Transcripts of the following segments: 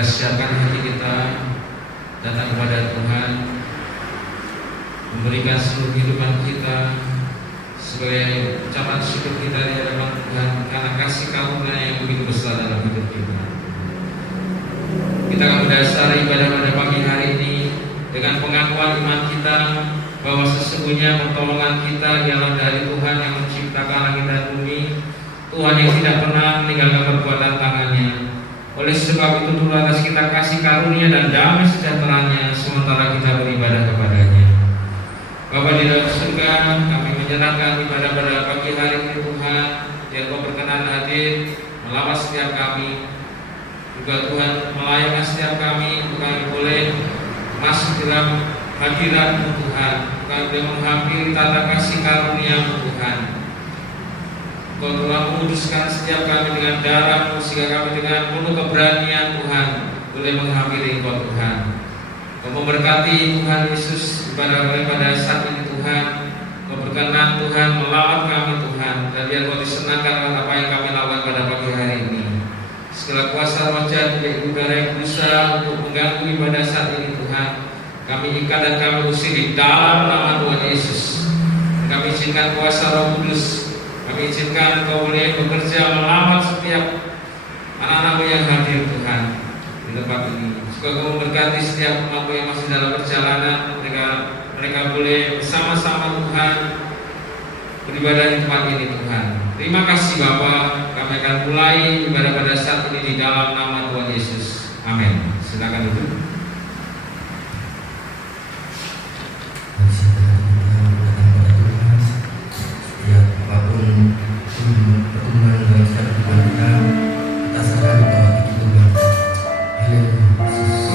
kita siapkan hati kita datang kepada Tuhan, memberikan seluruh kehidupan kita sebagai ucapan syukur kita di hadapan Tuhan karena kasih karunia yang begitu besar dalam hidup kita. Kita akan mendasari ibadah pada pagi hari ini dengan pengakuan iman kita bahwa sesungguhnya pertolongan kita ialah dari Tuhan yang menciptakan langit dan bumi, Tuhan yang tidak pernah meninggalkan perbuatan tangannya. Oleh sebab itu turun atas kita kasih karunia dan damai sejahteranya sementara kita beribadah kepadanya. Bapa di dalam surga, kami menyerahkan ibadah pada pagi hari ini Tuhan, yang Kau berkenan hadir melawat setiap kami. Juga Tuhan melayani setiap kami, kami boleh masuk dalam hadirat-Mu Tuhan, kami boleh menghampiri tata kasih karunia-Mu Tuhan. Kau telah menguduskan setiap kami dengan darah-Mu sehingga kami dengan penuh keberanian Tuhan boleh menghampiri Engkau Tuhan. Kau memberkati Tuhan Yesus ibadah kami pada saat ini Tuhan. Kau berkenan Tuhan melawat kami Tuhan, dan biar Kau disenangkan dengan apa yang kami lakukan pada pagi hari ini. Segala kuasa roh jahat dan udara yang berusaha untuk mengganggu ibadah saat ini Tuhan, kami ikat dan kami usir di dalam nama Tuhan Yesus. Kami izinkan kuasa Roh Kudus, kami izinkan Kau boleh bekerja melawat setiap anak-anak-Mu yang hadir Tuhan di tempat ini. Semoga Kau memberkati setiap umat-Mu yang masih dalam perjalanan, mereka boleh bersama-sama Tuhan beribadah di tempat ini Tuhan. Terima kasih Bapa, kami akan mulai ibadah pada saat ini di dalam nama Tuhan Yesus. Amin. Silakan duduk. Setiap apapun pertumbuhan dalam setiap kehidupan kita, kita sadari bahwa itu Tuhan. Haleluya. Yesus.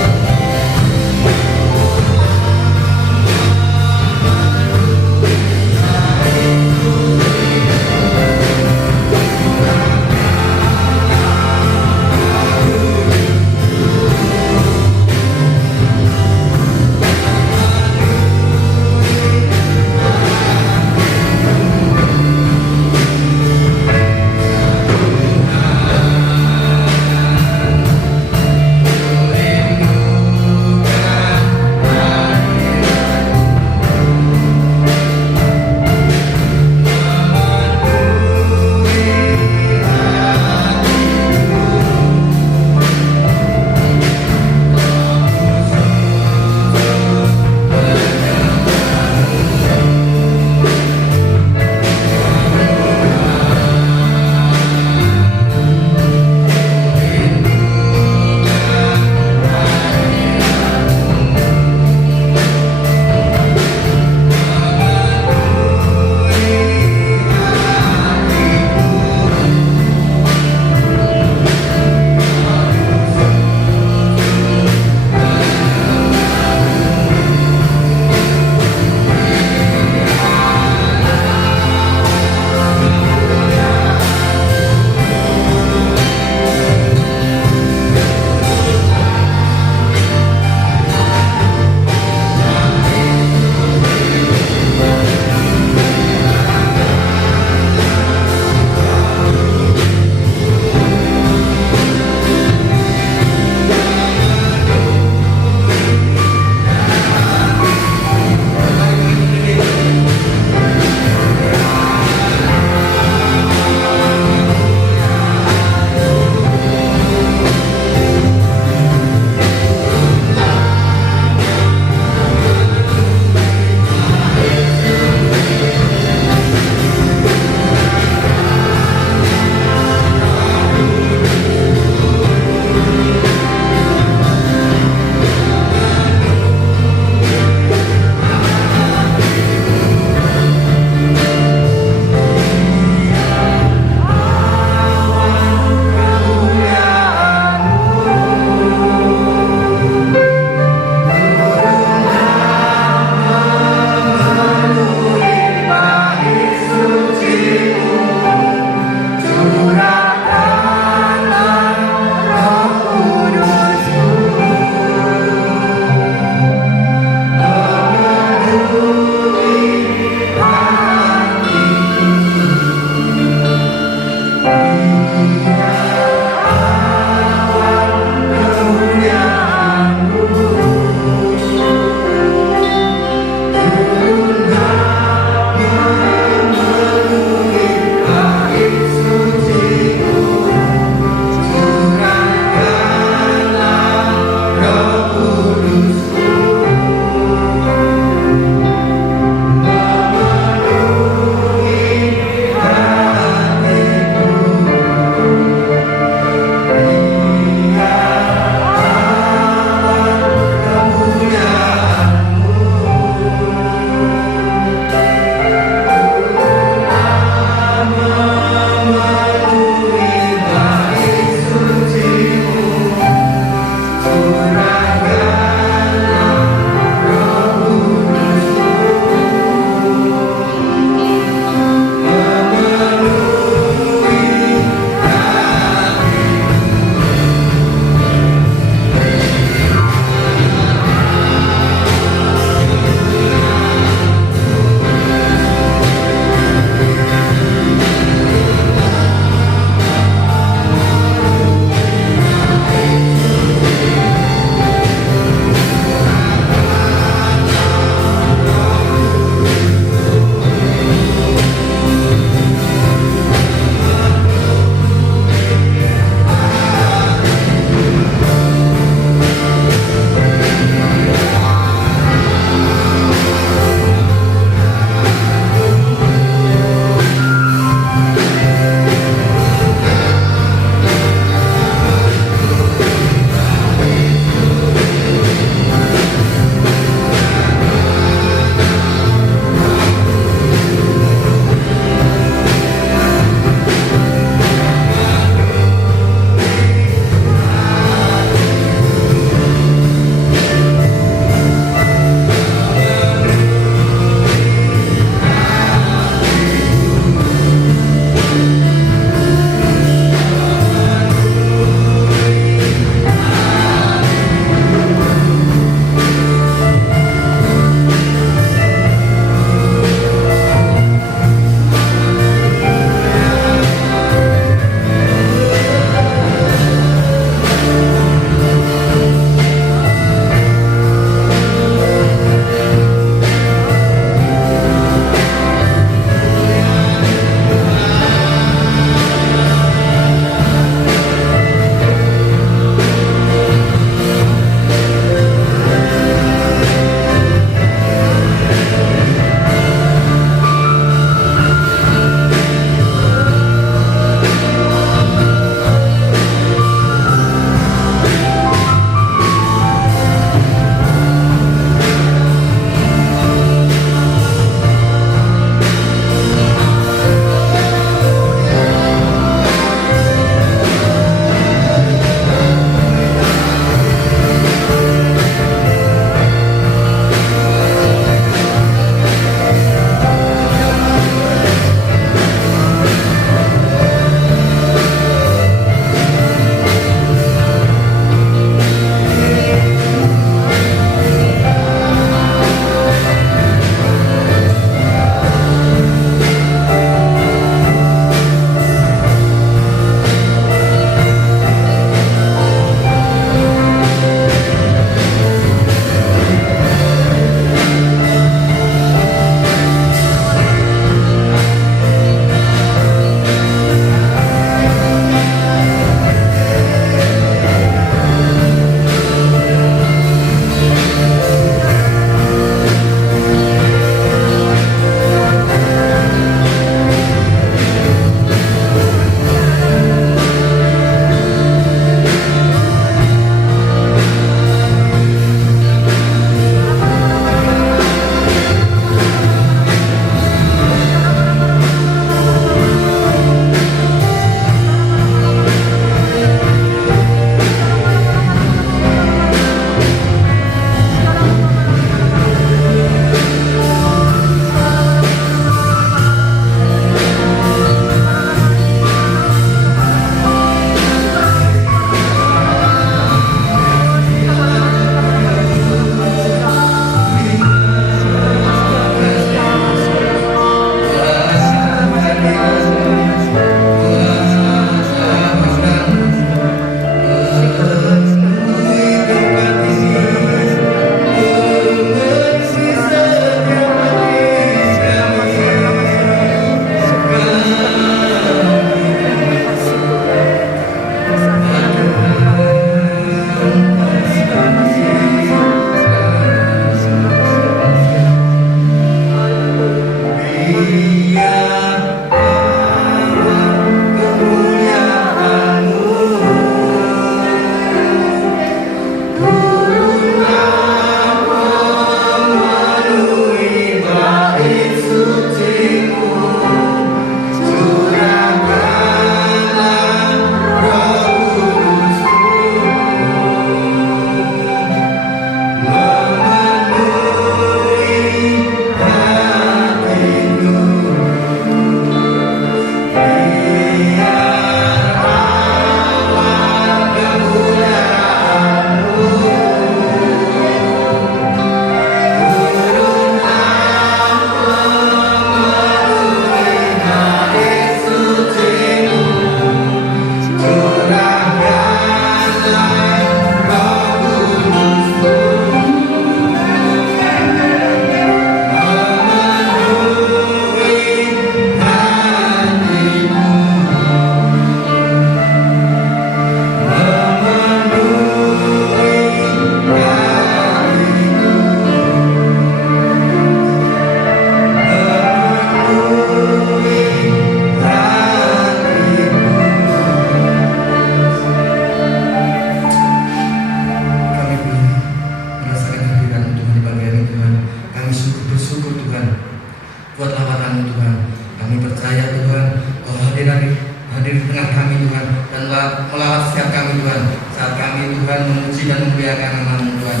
Tuhan, Kau hadir di tengah kami Tuhan, dan melawat setiap kami Tuhan, saat kami Tuhan memuji dan memuliakan nama-Mu Tuhan.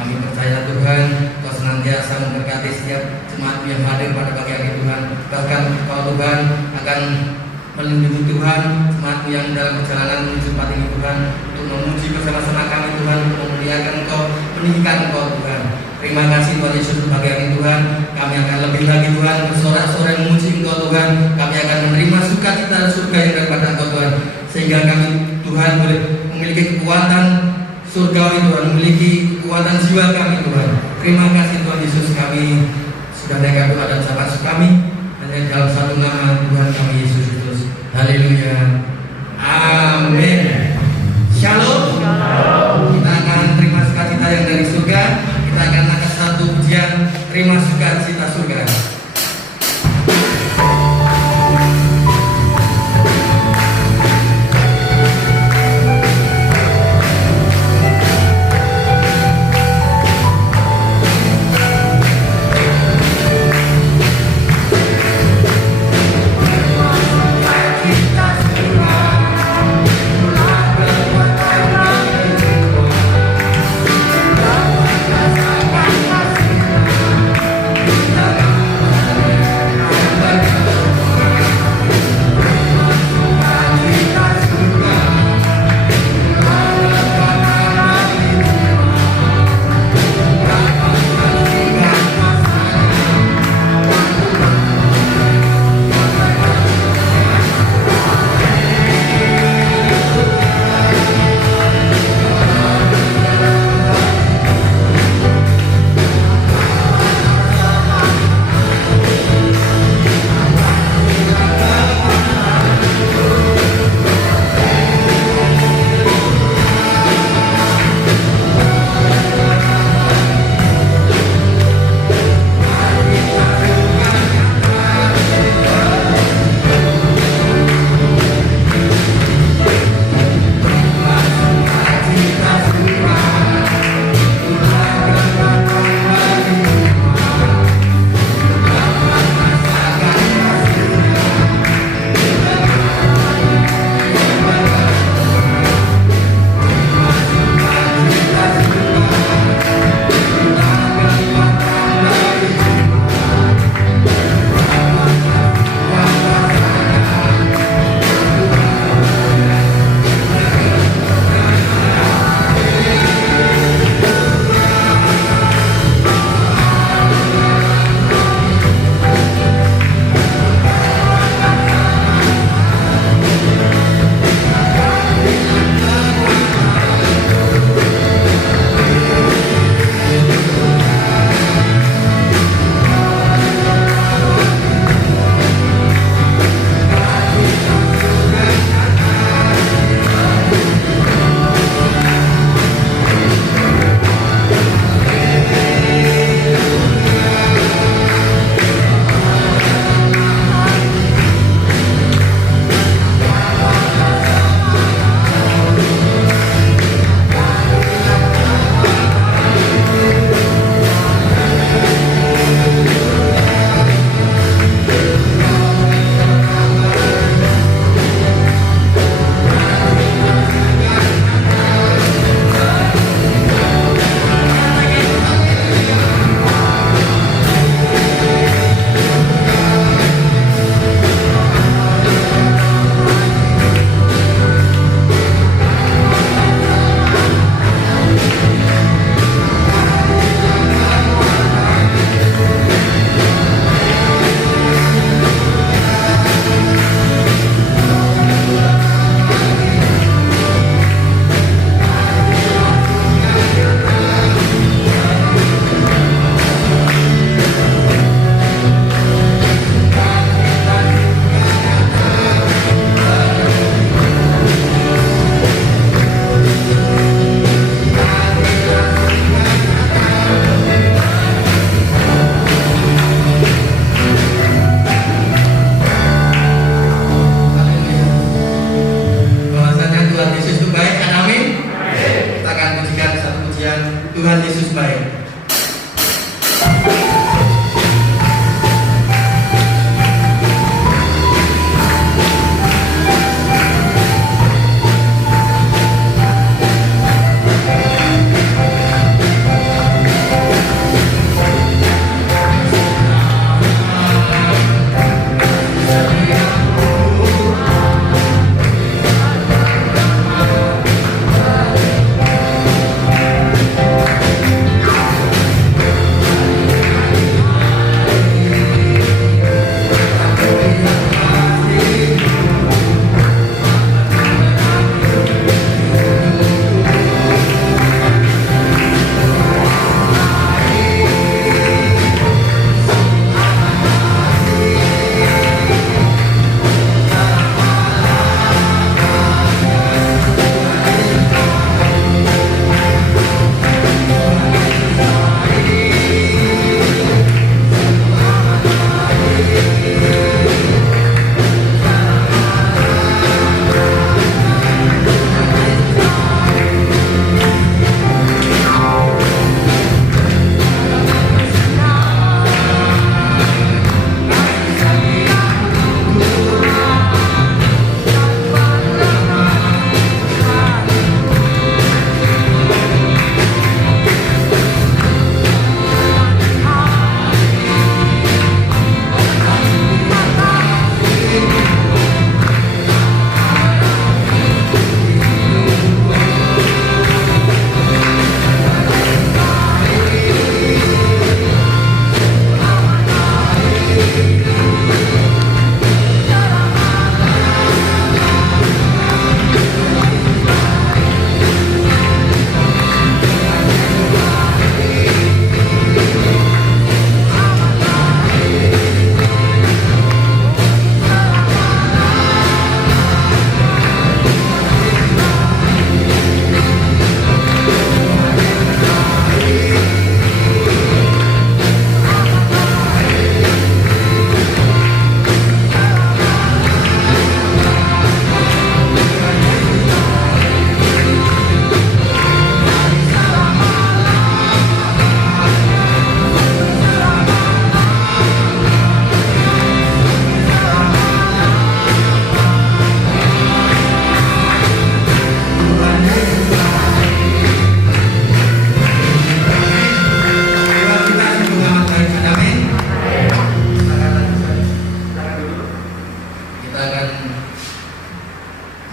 Kami percaya Tuhan, Kau senantiasa memberkati setiap jemaat yang hadir pada pagi hari Tuhan. Bahkan Kau Tuhan akan melindungi Tuhan jemaat yang dalam perjalanan menuju tempat ini Tuhan, untuk memuji bersama-sama kami Tuhan, untuk memuliakan Engkau, meninggikan Engkau Tuhan. Terima kasih Tuhan Yesus pagi hari Tuhan. Kami akan lebih lagi Tuhan bersorak-sorai memuji Engkau Tuhan. Kami akan menerima sukacita surga yang daripada Engkau Tuhan, sehingga kami Tuhan boleh memiliki kekuatan surgawi Tuhan, memiliki kekuatan jiwa kami Tuhan. Terima kasih Tuhan Yesus, kami sudah naikkan doa dan syafaat kami hanya dalam satu nama Tuhan kami Yesus Kristus. Haleluya. Amin. Shalom. Kita akan terima sukacita yang dari surga. Kita akan angkat satu pujian terima sukacita surga. Kita surga.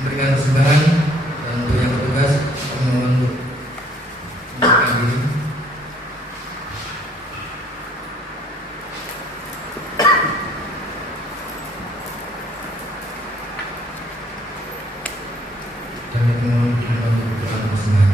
memberikan persembahan. Dan untuk yang bertugas, kami mohon untuk memberikan diri. Dan kami mohon untuk memberikan persembahan.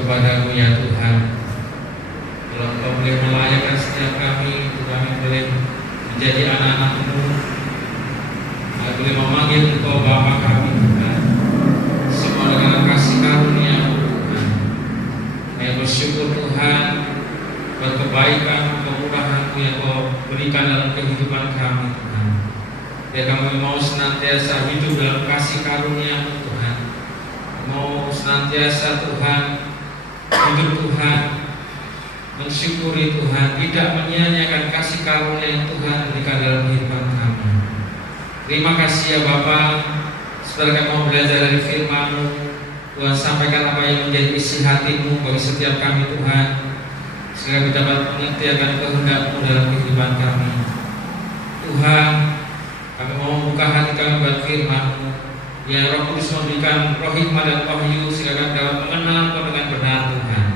kepadamu ya Tuhan. Kalau Engkau boleh melayani setiap kami, itu kami boleh menjadi anak-anak-Mu, kami boleh memanggil Engkau Bapa kami Tuhan. Semua dengan kasih karunia Tuhan. Kami bersyukur Tuhan buat kebaikan, kemurahan-Mu yang Kau berikan dalam kehidupan kami Tuhan. Biar kami mau senantiasa hidup dalam kasih karunia Tuhan. Mau senantiasa Tuhan hidup Tuhan, mensyukuri Tuhan, tidak menyia-nyiakan kasih karunia yang Tuhan berikan dalam kehidupan kami. Terima kasih ya Bapa, setelah kami mau belajar dari firman-Mu, Tuhan sampaikan apa yang menjadi isi hati-Mu bagi setiap kami Tuhan, sehingga kami dapat mengerti akan kehendak-Mu dalam kehidupan kami. Tuhan, kami mau membuka hati kami buat firman-Mu, ya Roh Kudus memberikan roh hikmah dan wahyu sehingga kami dapat mengenal Engkau dengan benar Tuhan.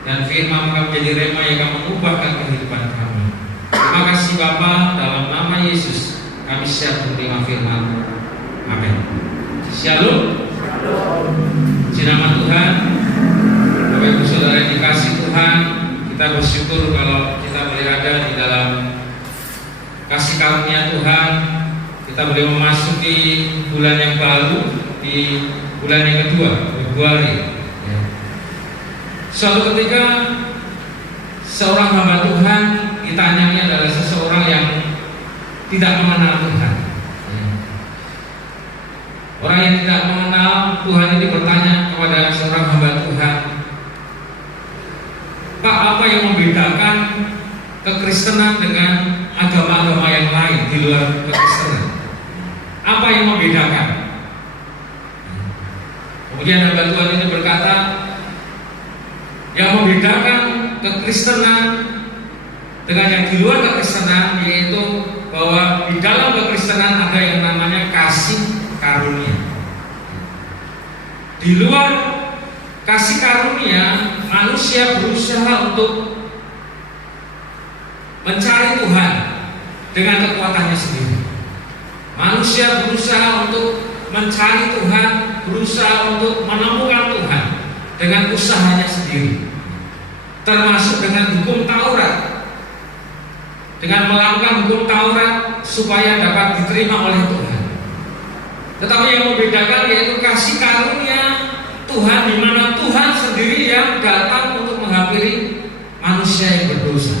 Dan firman kami menjadi rema yang akan mengubahkan kehidupan kami. Terima kasih Bapa, dalam nama Yesus kami siap menerima firman-Mu. Amin. Shalom. Puji nama Tuhan. Bapak Ibu Saudara yang dikasih Tuhan, kita bersyukur kalau kita boleh ada di dalam kasih karunia Tuhan. Kita boleh memasuki bulan yang baru, di bulan yang kedua, Februari. Suatu ketika seorang hamba Tuhan ditanyai adalah seseorang yang tidak mengenal Tuhan. Orang yang tidak mengenal Tuhan ini bertanya kepada seorang hamba Tuhan, Pak, apa yang membedakan kekristenan dengan agama-agama yang lain di luar kekristenan? Apa yang membedakan? Kemudian hamba Tuhan ini berkata, yang membedakan kekristenan dengan yang di luar kekristenan yaitu bahwa di dalam kekristenan ada yang namanya kasih karunia. Di luar kasih karunia, manusia berusaha untuk mencari Tuhan dengan kekuatannya sendiri. Manusia berusaha untuk mencari Tuhan, berusaha untuk menemukan Tuhan dengan usahanya sendiri, termasuk dengan hukum Taurat, dengan melakukan hukum Taurat supaya dapat diterima oleh Tuhan. Tetapi yang membedakan yaitu kasih karunia Tuhan, di mana Tuhan sendiri yang datang untuk menghampiri manusia yang berdosa.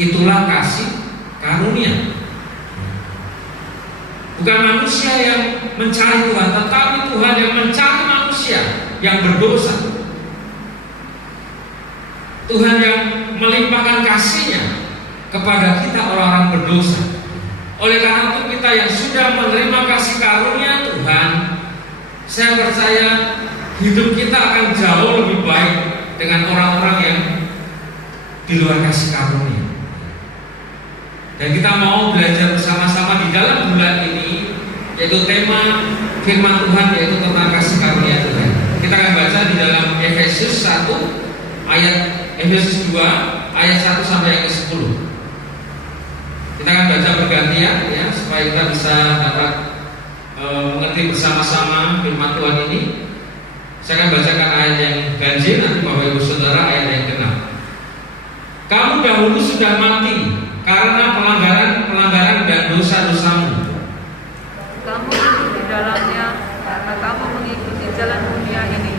Itulah kasih karunia. Bukan manusia yang mencari Tuhan, tetapi Tuhan yang mencari manusia yang berdosa. Tuhan yang melimpahkan kasih-Nya kepada kita orang-orang berdosa. Oleh karena itu kita yang sudah menerima kasih karunia Tuhan, saya percaya hidup kita akan jauh lebih baik dengan orang-orang yang di luar kasih karunia. Dan kita mau belajar bersama-sama di dalam bulan ini, yaitu tema firman Tuhan, yaitu tentang kasih karunia Tuhan. Kita akan baca di dalam Efesus 1 ayat Efesus 2 ayat 1 sampai ayat ke-10. Kita akan baca bergantian ya, supaya kita bisa dapat mengerti bersama-sama firman Tuhan ini. Saya akan bacakan ayat yang ganjil, nanti Bapak Ibu Saudara ayat yang ke-6. Kamu dahulu sudah mati karena pelanggaran dan dosa-dosamu. Kamu hidup di dalamnya karena kamu mengikuti jalan dunia ini,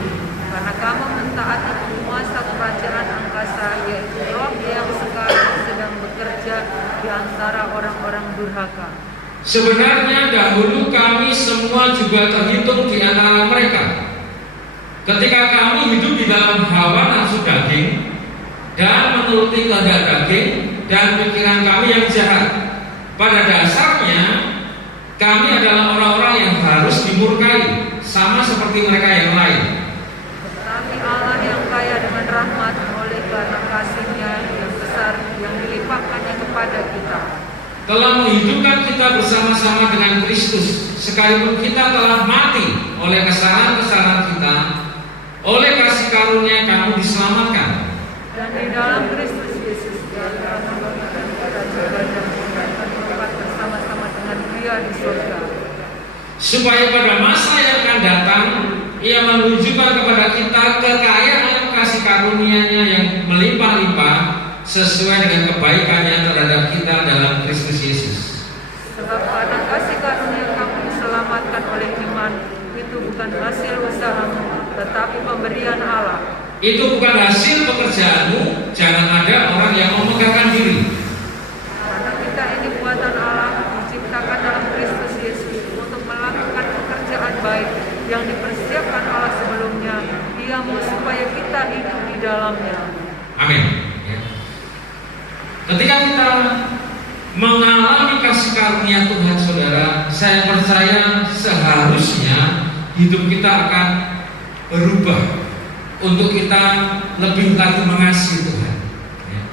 karena kamu mentaati penguasa kerajaan angkasa, yaitu roh yang sekarang sedang bekerja di antara orang-orang durhaka. Sebenarnya dahulu kami semua juga terhitung di antara mereka, ketika kami hidup di dalam hawa nafsu daging dan menuruti kehendak daging dan pikiran kami yang jahat. Pada dasarnya kami adalah orang-orang yang harus dimurkai, sama seperti mereka yang lain. Tetapi Allah yang kaya dengan rahmat, oleh karena kasih-Nya yang besar yang dilimpahkannya kepada kita, telah menghidupkan kita bersama-sama dengan Kristus, sekalipun kita telah mati oleh kesalahan-kesalahan kita. Oleh kasih karunia kamu diselamatkan. Dan di dalam Kristus Yesus Dia telah memberikan kita juga dan memberikan tempat bersama-sama dengan Dia di surga, supaya pada masa yang akan datang Ia menunjukkan kepada kita kekayaan karunia-Nya yang melimpah-limpah sesuai dengan kebaikannya terhadap kita dalam Kristus Yesus. Sebab karena kasih karunia kamu diselamatkan oleh iman, itu bukan hasil usahamu, tetapi pemberian Allah. Itu bukan hasil pekerjaanmu. Jangan ada orang yang memegahkan diri. Karena kita ini buatan Allah, diciptakan dalam Kristus Yesus untuk melakukan pekerjaan baik yang dipersiapkan Allah sebelumnya. Dia mau supaya kita hidup di dalamnya. Amin. Ya. Ketika kita mengalami kasih karunia Tuhan, saudara, saya percaya seharusnya hidup kita akan berubah untuk kita lebih lagi mengasihi Tuhan. Ya.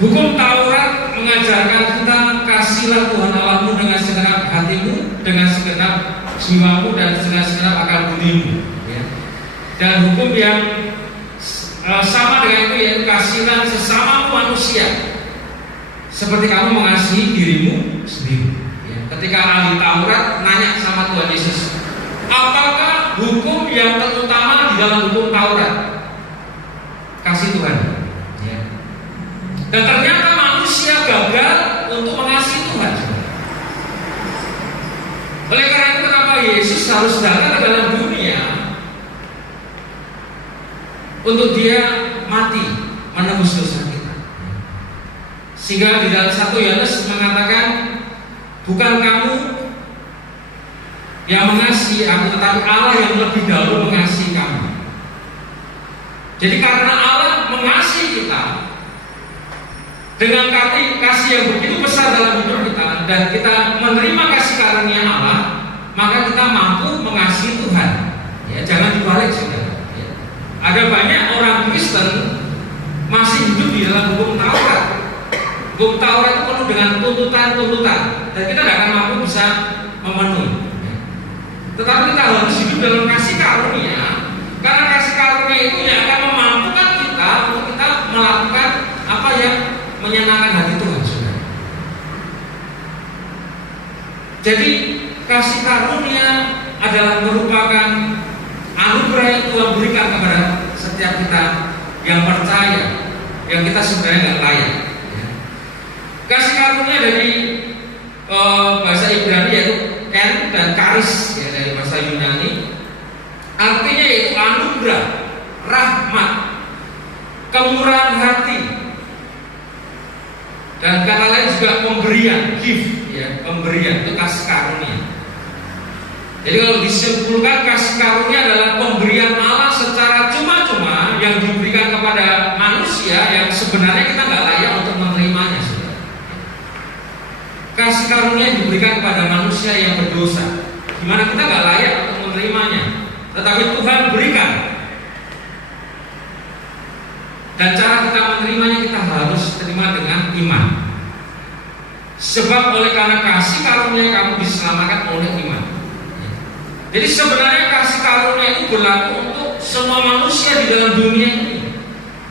Hukum Taurat mengajarkan kita, kasihlah Tuhan Allahmu dengan segenap hatimu, dengan segenap jiwamu, dan dengan segenap akal budimu. Ya. Dan hukum yang sama dengan itu yaitu kasihlah sesama manusia seperti kamu mengasihi dirimu sendiri. Ya. Ketika ahli Taurat nanya sama Tuhan Yesus, apakah hukum yang terutama di dalam hukum Taurat? Kasih Tuhan. Ya. Dan ternyata manusia gagal untuk mengasihi Tuhan. Oleh karena itu kenapa Yesus harus datang ke dalam dunia untuk Dia mati menebus dosa kita. Sehingga di dalam 1 Yohanes mengatakan, bukan kamu yang mengasihi aku, tetapi Allah yang lebih dahulu mengasihi kamu. Jadi karena Allah mengasihi kita dengan kasih yang begitu besar dalam hidup kita, dan kita menerima kasih karunia Allah, maka kita mampu mengasihi Tuhan. Ya, jangan dibalik, saudara. Ya. Ada banyak orang Kristen masih hidup di dalam hukum Taurat. Hukum Taurat itu penuh dengan tuntutan-tuntutan, dan kita tidak akan mampu bisa memenuhi. Tetapi kita harus hidup dalam kasih karunia, karena kasih karunia itu yang akan memampukan kita untuk kita melakukan apa yang menyenangkan hati Tuhan, saudara. Jadi kasih karunia adalah merupakan anugerah yang Tuhan berikan kepada setiap kita yang percaya, yang kita sebenarnya nggak layak. Kasih karunia dari bahasa Ibrani yaitu ken dan karis, ya, dari bahasa Yunani, artinya yaitu anugerah, rahmat, kemurahan hati, dan kata lain juga pemberian, gift, ya, pemberian itu kasih karunia. Jadi kalau disimpulkan, kasih karunia adalah pemberian Allah secara cuma-cuma yang diberikan kepada manusia yang sebenarnya kita nggak layak untuk menerimanya. Kasih karunia diberikan kepada manusia yang berdosa, di mana kita nggak layak untuk menerimanya, tetapi Tuhan berikan. Dan cara kita menerimanya, kita harus terima dengan iman. Sebab oleh karena kasih karunia kamu diselamatkan oleh iman. Jadi sebenarnya kasih karunia itu berlaku untuk semua manusia di dalam dunia ini.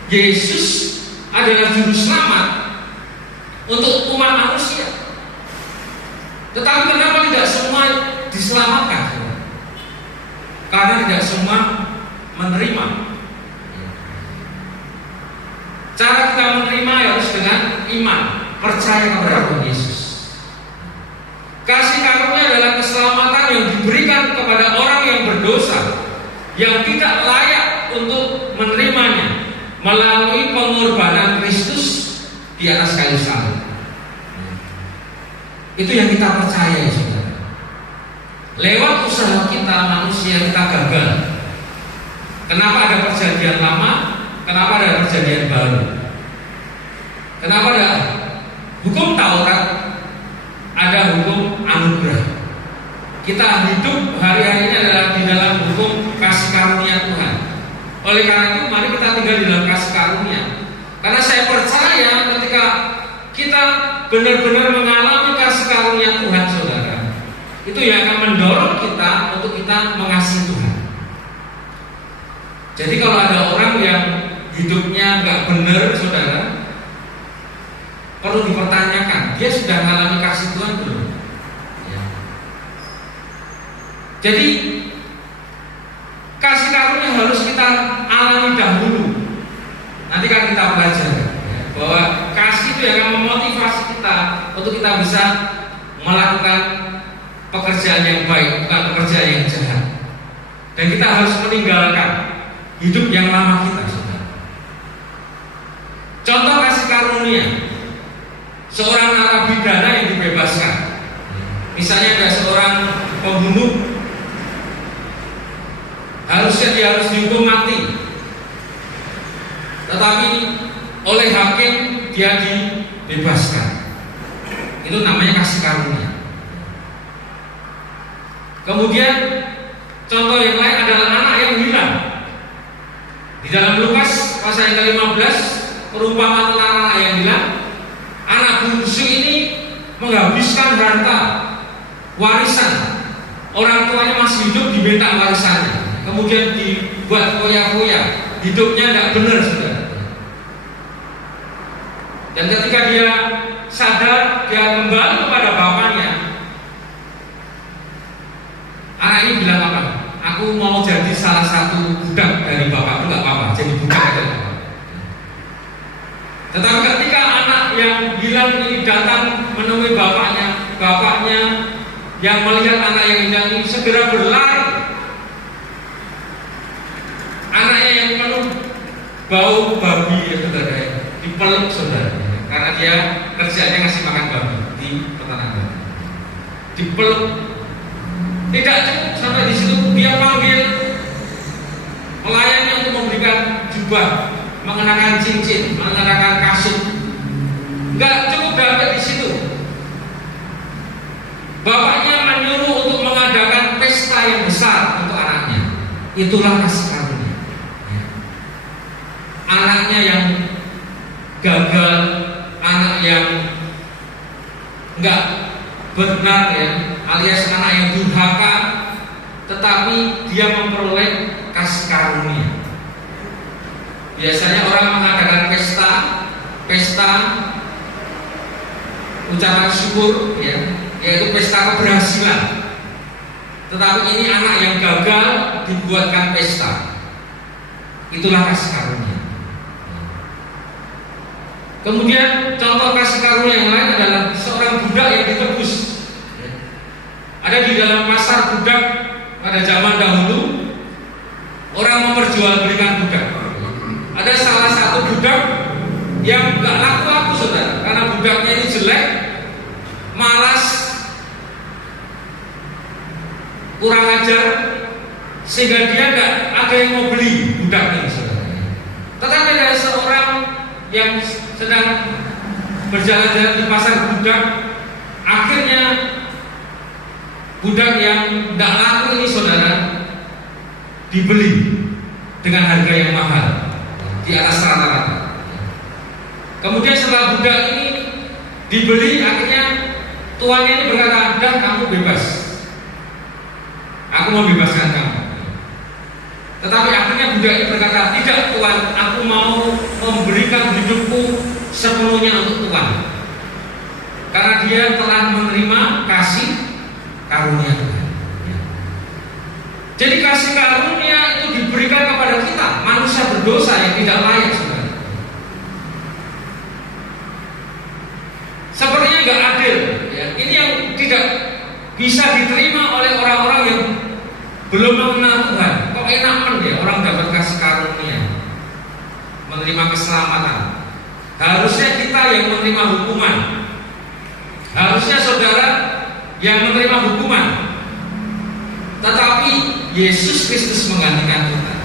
Yesus adalah juru selamat untuk umat manusia. Tetapi kenapa tidak semua diselamatkan? Karena tidak semua menerima. Cara kita menerima harus dengan iman, percaya kepada Tuhan Yesus. Kasih karunia adalah keselamatan yang diberikan kepada orang yang berdosa, yang tidak layak untuk menerimanya, melalui pengorbanan Kristus di atas kayu salib. Itu yang kita percaya, saudara. Lewat usaha kita manusia kita gagal. Kenapa ada perjanjian lama? Kenapa ada perjanjian baru? Kenapa ada hukum Taurat? Ada hukum anugerah. Kita hidup hari-hari ini adalah di dalam hukum kasih karunia Tuhan. Oleh karena itu, mari kita tinggal di dalam kasih karunia. Karena saya percaya ketika kita benar-benar mengalami kasih karunia Tuhan, saudara, itu yang akan mendorong kita untuk kita mengasihi Tuhan. Jadi kalau ada orang yang hidupnya nggak benar, saudara, perlu dipertanyakan, dia sudah mengalami kasih Tuhan belum? Ya. Jadi kasih karunia harus kita alami dahulu nanti kan kita pelajari bahwa kasih itu yang akan memotivasi kita untuk kita bisa melakukan pekerjaan yang baik, bukan pekerjaan yang jahat. Dan kita harus meninggalkan hidup yang lama kita, saudara. Contoh kasih karunia, seorang narapidana yang dibebaskan. Misalnya ada seorang pembunuh, harusnya dia harus dihukum mati, tetapi oleh hakim dia dibebaskan. Itu namanya kasih karunia. Kemudian contoh yang lain adalah anak yang hilang. Di dalam Lukas pasal yang ke-15, perumpamaan tentang anak yang hilang. Anak bungsu ini menghabiskan harta warisan. Orang tuanya masih hidup, diminta warisannya. Kemudian dibuat foya-foya. Hidupnya tidak benar, saudara. Dan ketika dia sadar, dia kembali kepada bapaknya. Anak ini bilang apa? Aku mau jadi salah satu budak dari bapakku, nggak apa-apa. Jadi budak aja nggak apa-apa. Tetapi ketika anak yang hilang ini datang menemui bapaknya, bapaknya yang melihat anak yang hilang ini segera berlari. Anaknya yang penuh bau babi, ya saudara, dipeluk saudara, karena dia kerjanya ngasih makan babi di peternakan. Dipeluk. Tidak cukup sampai di situ, dia panggil pelayannya untuk memberikan jubah, mengenakan cincin, mengenakan kasut. Enggak cukup sampai di situ. Bapaknya menyuruh untuk mengadakan pesta yang besar untuk anaknya. Itulah kasih karunia. Anaknya yang gagal, anak yang enggak benar, ya, alias anak yang durhaka, tetapi dia memperoleh kasih karunia. Biasanya orang mengadakan pesta ucapan syukur, ya, yaitu pesta keberhasilan. Tetapi ini anak yang gagal dibuatkan pesta. Itulah kasih karunia. Kemudian contoh kasih karunia yang lain adalah seorang budak yang ditebus. Ada di dalam pasar budak pada zaman dahulu, orang memperjualbelikan budak. Ada salah satu budak yang gak laku-laku, saudara, karena budaknya ini jelek, malas, kurang ajar, sehingga dia gak ada yang mau beli budak ini, saudara. Tetapi ada seorang yang sedang berjalan-jalan di pasar budak, akhirnya budak yang tidak laku ini, saudara, dibeli dengan harga yang mahal, di atas rata-rata. Kemudian setelah budak ini dibeli, akhirnya tuannya ini berkata, "Dah, kamu bebas, aku mau bebaskan kamu." Tetapi akhirnya budak ini berkata, "Tidak tuan, aku mau memberikan hidupku sepenuhnya untuk tuan." Karena dia telah menerima kasih karunia Tuhan. Jadi kasih karunia itu diberikan kepada kita, manusia berdosa yang tidak layak, saudara. Sepertinya nggak adil, ya. Ini yang tidak bisa diterima oleh orang-orang yang belum mengenal Tuhan. Kok enakan ya orang dapat kasih karunia, menerima keselamatan. Harusnya kita yang menerima hukuman. Harusnya saudara yang menerima hukuman. Tetapi Yesus Kristus menggantikan kita.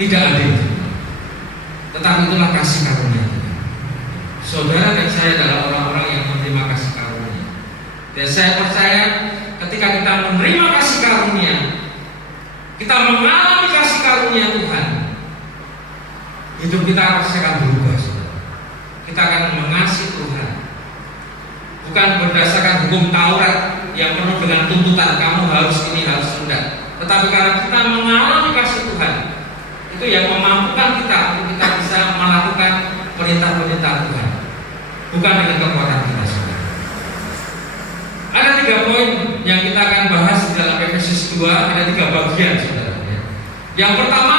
Tidak adil. Tetapi itulah kasih karunia kita. Saudara dan saya adalah orang-orang yang menerima kasih karunia. Dan saya percaya ketika kita menerima kasih karunia, kita mengalami kasih karunia Tuhan, hidup kita pasti akan berubah, saudara. Kita akan mengasihi Tuhan, bukan berdasarkan hukum Taurat yang penuh dengan tuntutan kamu harus ini, harus tidak. Tetapi karena kita mengalami kasih Tuhan, itu yang memampukan kita untuk kita bisa melakukan perintah-perintah Tuhan, bukan dengan kekuatan kita, saudara. Ada 3 poin yang kita akan bahas di dalam Efesus 2. Ada 3 bagian, saudara. Yang pertama,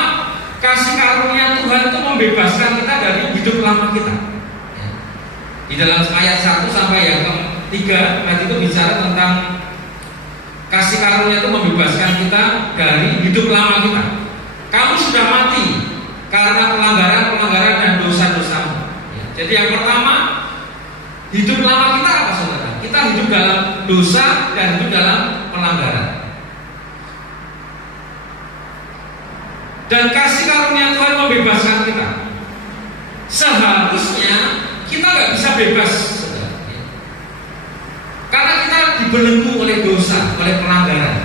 kasih karunia Tuhan itu membebaskan kita dari hidup lama kita. Ya. Di dalam ayat 1 sampai yang ke-3 ayat itu bicara tentang kasih karunia itu membebaskan kita dari hidup lama kita. Kamu sudah mati karena pelanggaran dan dosa-dosamu. Ya. Jadi yang pertama, hidup lama kita apa saudara? Kita hidup dalam dosa dan hidup dalam pelanggaran. Dan kasih karunia Tuhan membebaskan kita. Seharusnya kita nggak bisa bebas, saudara. Karena kita dibelenggu oleh dosa, oleh pelanggaran.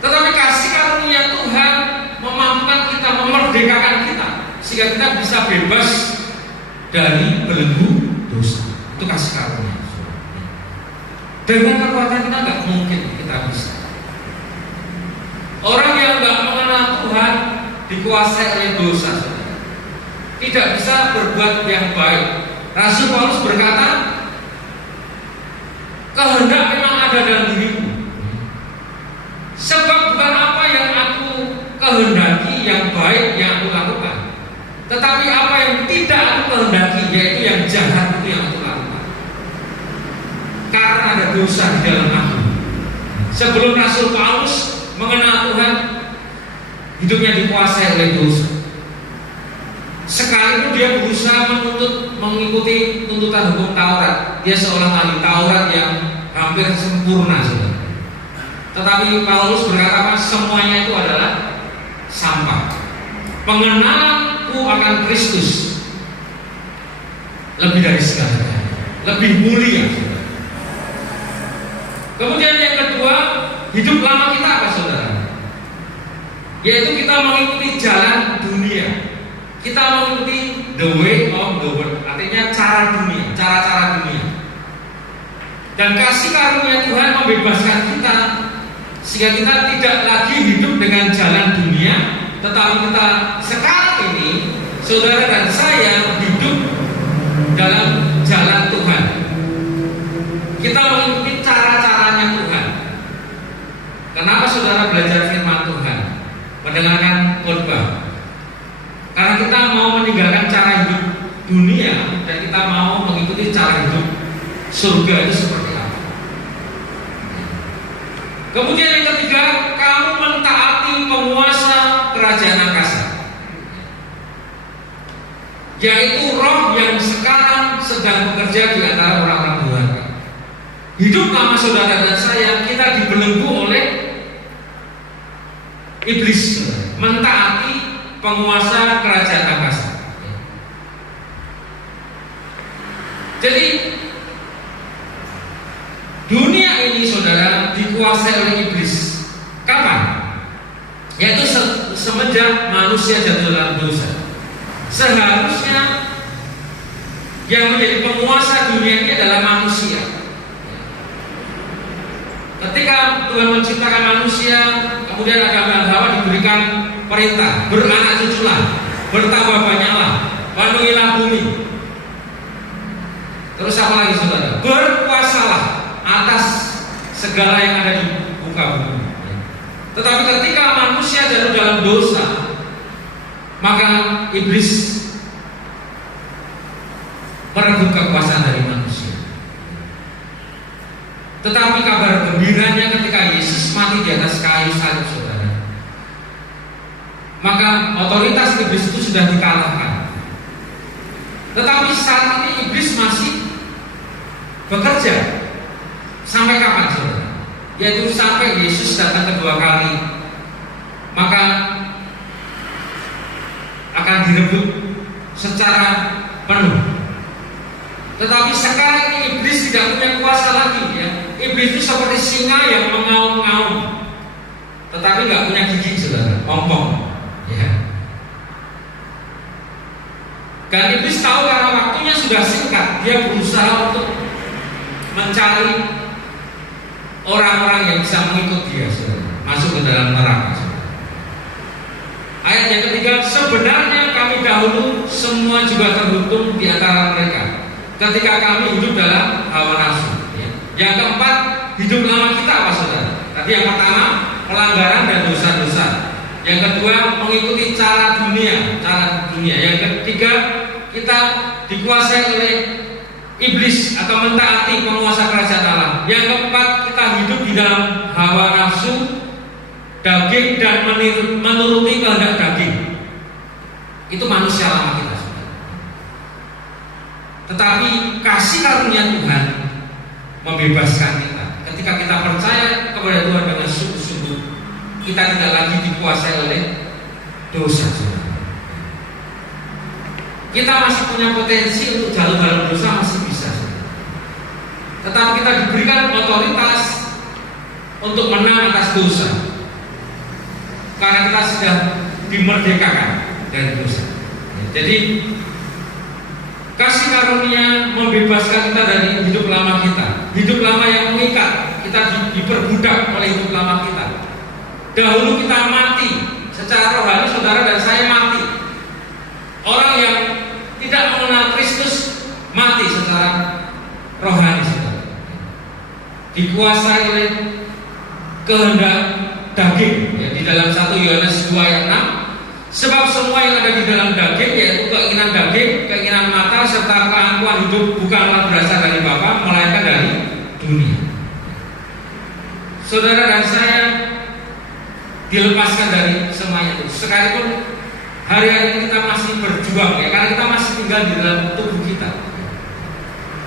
Tetapi kasih karunia Tuhan memampukan kita, memerdekakan kita, sehingga kita bisa bebas dari belenggu dosa. Itu kasih karunia. Dengan kekuatan kita nggak mungkin kita bisa. Orang yang nggak mengenal Tuhan dikuasai oleh dosa, tidak bisa berbuat yang baik. Rasul Paulus berkata, kehendak memang ada dalam diriku, sebab bukan apa yang aku kehendaki yang baik yang aku lakukan, tetapi apa yang tidak aku kehendaki, yaitu yang jahat itu yang aku lakukan. Karena ada dosa di dalam aku. Sebelum Rasul Paulus mengenal Tuhan, hidupnya dikuasai oleh dosa. Sekalipun dia berusaha mengikuti tuntutan hukum Taurat, dia seorang ahli Taurat yang hampir sempurna, saudara. Tetapi Paulus berkata, semuanya itu adalah sampah. Pengenalanku akan Kristus lebih dari segalanya, lebih mulia, saudara. Kemudian yang kedua, hidup lama kita apa saudara? Yaitu kita mengikuti jalan dunia. Kita mengikuti the way of the world, artinya cara dunia, cara-cara dunia. Dan kasih karunia Tuhan membebaskan kita, sehingga kita tidak lagi hidup dengan jalan dunia, tetapi kita sekarang ini, saudara dan saya hidup dalam jalan Tuhan. Kita mengikuti cara-caranya Tuhan. Kenapa saudara belajar firman Tuhan, mendengarkan khotbah? Karena kita mau meninggalkan cara hidup dunia dan kita mau mengikuti cara hidup surga itu seperti apa. Kemudian yang ketiga, kamu mentaati penguasa kerajaan angkasa, yaitu roh yang sekarang sedang bekerja di antara orang-orang durhaka. Hidup lama saudara dan saya, kita dibelenggu oleh iblis, mentaati penguasa kerajaan angkasa. Jadi dunia ini saudara dikuasai oleh iblis. Kapan? Yaitu semenjak manusia jatuh dalam dosa. Seharusnya yang menjadi penguasa dunia ini adalah manusia. Ketika Tuhan menciptakan manusia, kemudian Adam dan Hawa diberikan perintah, beranak cuculah, bertambah banyaklah, penuhilah bumi. Terus apa lagi saudara? Berkuasalah atas segala yang ada di muka bumi. Tetapi ketika manusia jatuh dalam dosa, maka iblis merebut kekuasaan dari manusia. Tetapi kabar gembiranya ketika Yesus mati di atas kayu salib, saudara, maka otoritas iblis itu sudah dikalahkan. Tetapi saat ini iblis masih bekerja. Sampai kapan saudara? Yaitu sampai Yesus datang kedua kali, maka akan direbut secara penuh. Tetapi sekarang ini iblis tidak punya kuasa lagi, ya. Iblis itu seperti singa yang mengaum-ngaum, tetapi nggak punya gigi, saudara, ompong, ya. Dan iblis tahu karena waktunya sudah singkat, dia berusaha untuk mencari orang-orang yang bisa mengikut dia, saudara, masuk ke dalam neraka. Ayat yang ketiga, sebenarnya kami dahulu semua juga terhitung di antara mereka ketika kami hidup dalam hawa nafsu. Yang keempat, hidup lama kita apa saudara? Tadi yang pertama, pelanggaran dan dosa-dosa. Yang kedua, mengikuti cara dunia, cara dunia. Yang ketiga, kita dikuasai oleh iblis atau mentaati penguasa kerajaan Allah. Yang keempat, kita hidup di dalam hawa nafsu daging dan menuruti kehendak daging. Itu manusia lama kita. Tetapi kasih karunia Tuhan membebaskan kita. Ketika kita percaya kepada Tuhan dengan sungguh-sungguh, kita tidak lagi dikuasai oleh dosa. Kita masih punya potensi untuk jatuh dalam dosa, masih bisa. Tetapi kita diberikan otoritas untuk menang atas dosa, karena kita sudah dimerdekakan dari dosa. Jadi kasih karunia membebaskan kita dari hidup lama kita, hidup lama yang mengikat. Kita diperbudak oleh hidup lama kita. Dahulu kita mati secara rohani, saudara dan saya mati. Orang yang tidak mengenal Kristus mati secara rohani, saudara. Dikuasai oleh kehendak daging, ya, di dalam 1 Yohanes 2 ayat 6. Sebab semua yang ada di dalam daging, yaitu keinginan daging, keinginan mata, serta keangkuhan hidup, bukanlah berasal dari Bapa, melainkan dari dunia. Saudara dan saya dilepaskan dari semuanya itu. Sekalipun hari-hari ini kita masih berjuang, ya, karena kita masih tinggal di dalam tubuh kita.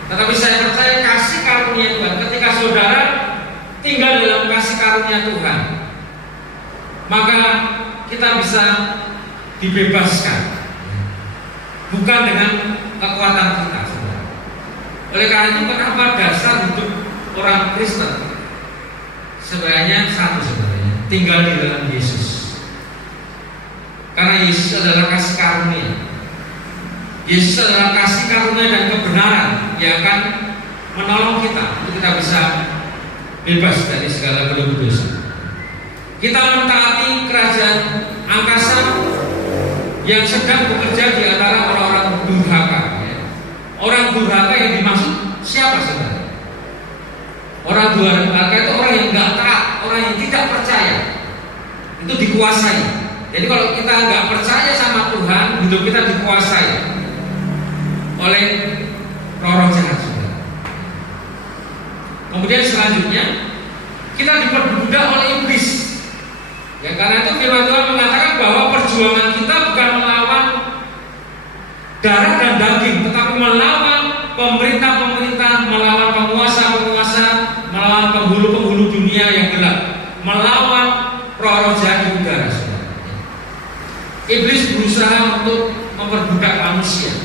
Tetapi saya percaya kasih karunia Tuhan, ketika saudara tinggal dalam kasih karunia Tuhan, maka kita bisa dibebaskan, bukan dengan kekuatan kita, saudara. Oleh karena itu, kenapa dasar hidup orang Kristen sebenarnya satu, sebenarnya tinggal di dalam Yesus. Karena Yesus adalah kasih karunia. Yesus adalah kasih karunia dan kebenaran yang akan menolong kita untuk kita bisa bebas dari segala belenggu dosa. Kita mentaati kerajaan angkasa yang sedang bekerja di antara orang-orang durhaka. Orang durhaka yang dimaksud siapa, saudara? Orang durhaka itu orang yang nggak taat, orang yang tidak percaya. Itu dikuasai. Jadi kalau kita nggak percaya sama Tuhan, hidup kita dikuasai oleh roh jahat, saudara. Kemudian selanjutnya kita diperbudak oleh iblis. Ya, karena itu firman Tuhan mengatakan bahwa perjuangan kita bukan melawan darah dan daging, tetapi melawan pemerintah-pemerintah, melawan penguasa-penguasa, melawan penghulu-penghulu dunia yang gelap, melawan roh-roh jahat di udara. Iblis berusaha untuk memperbudak manusia.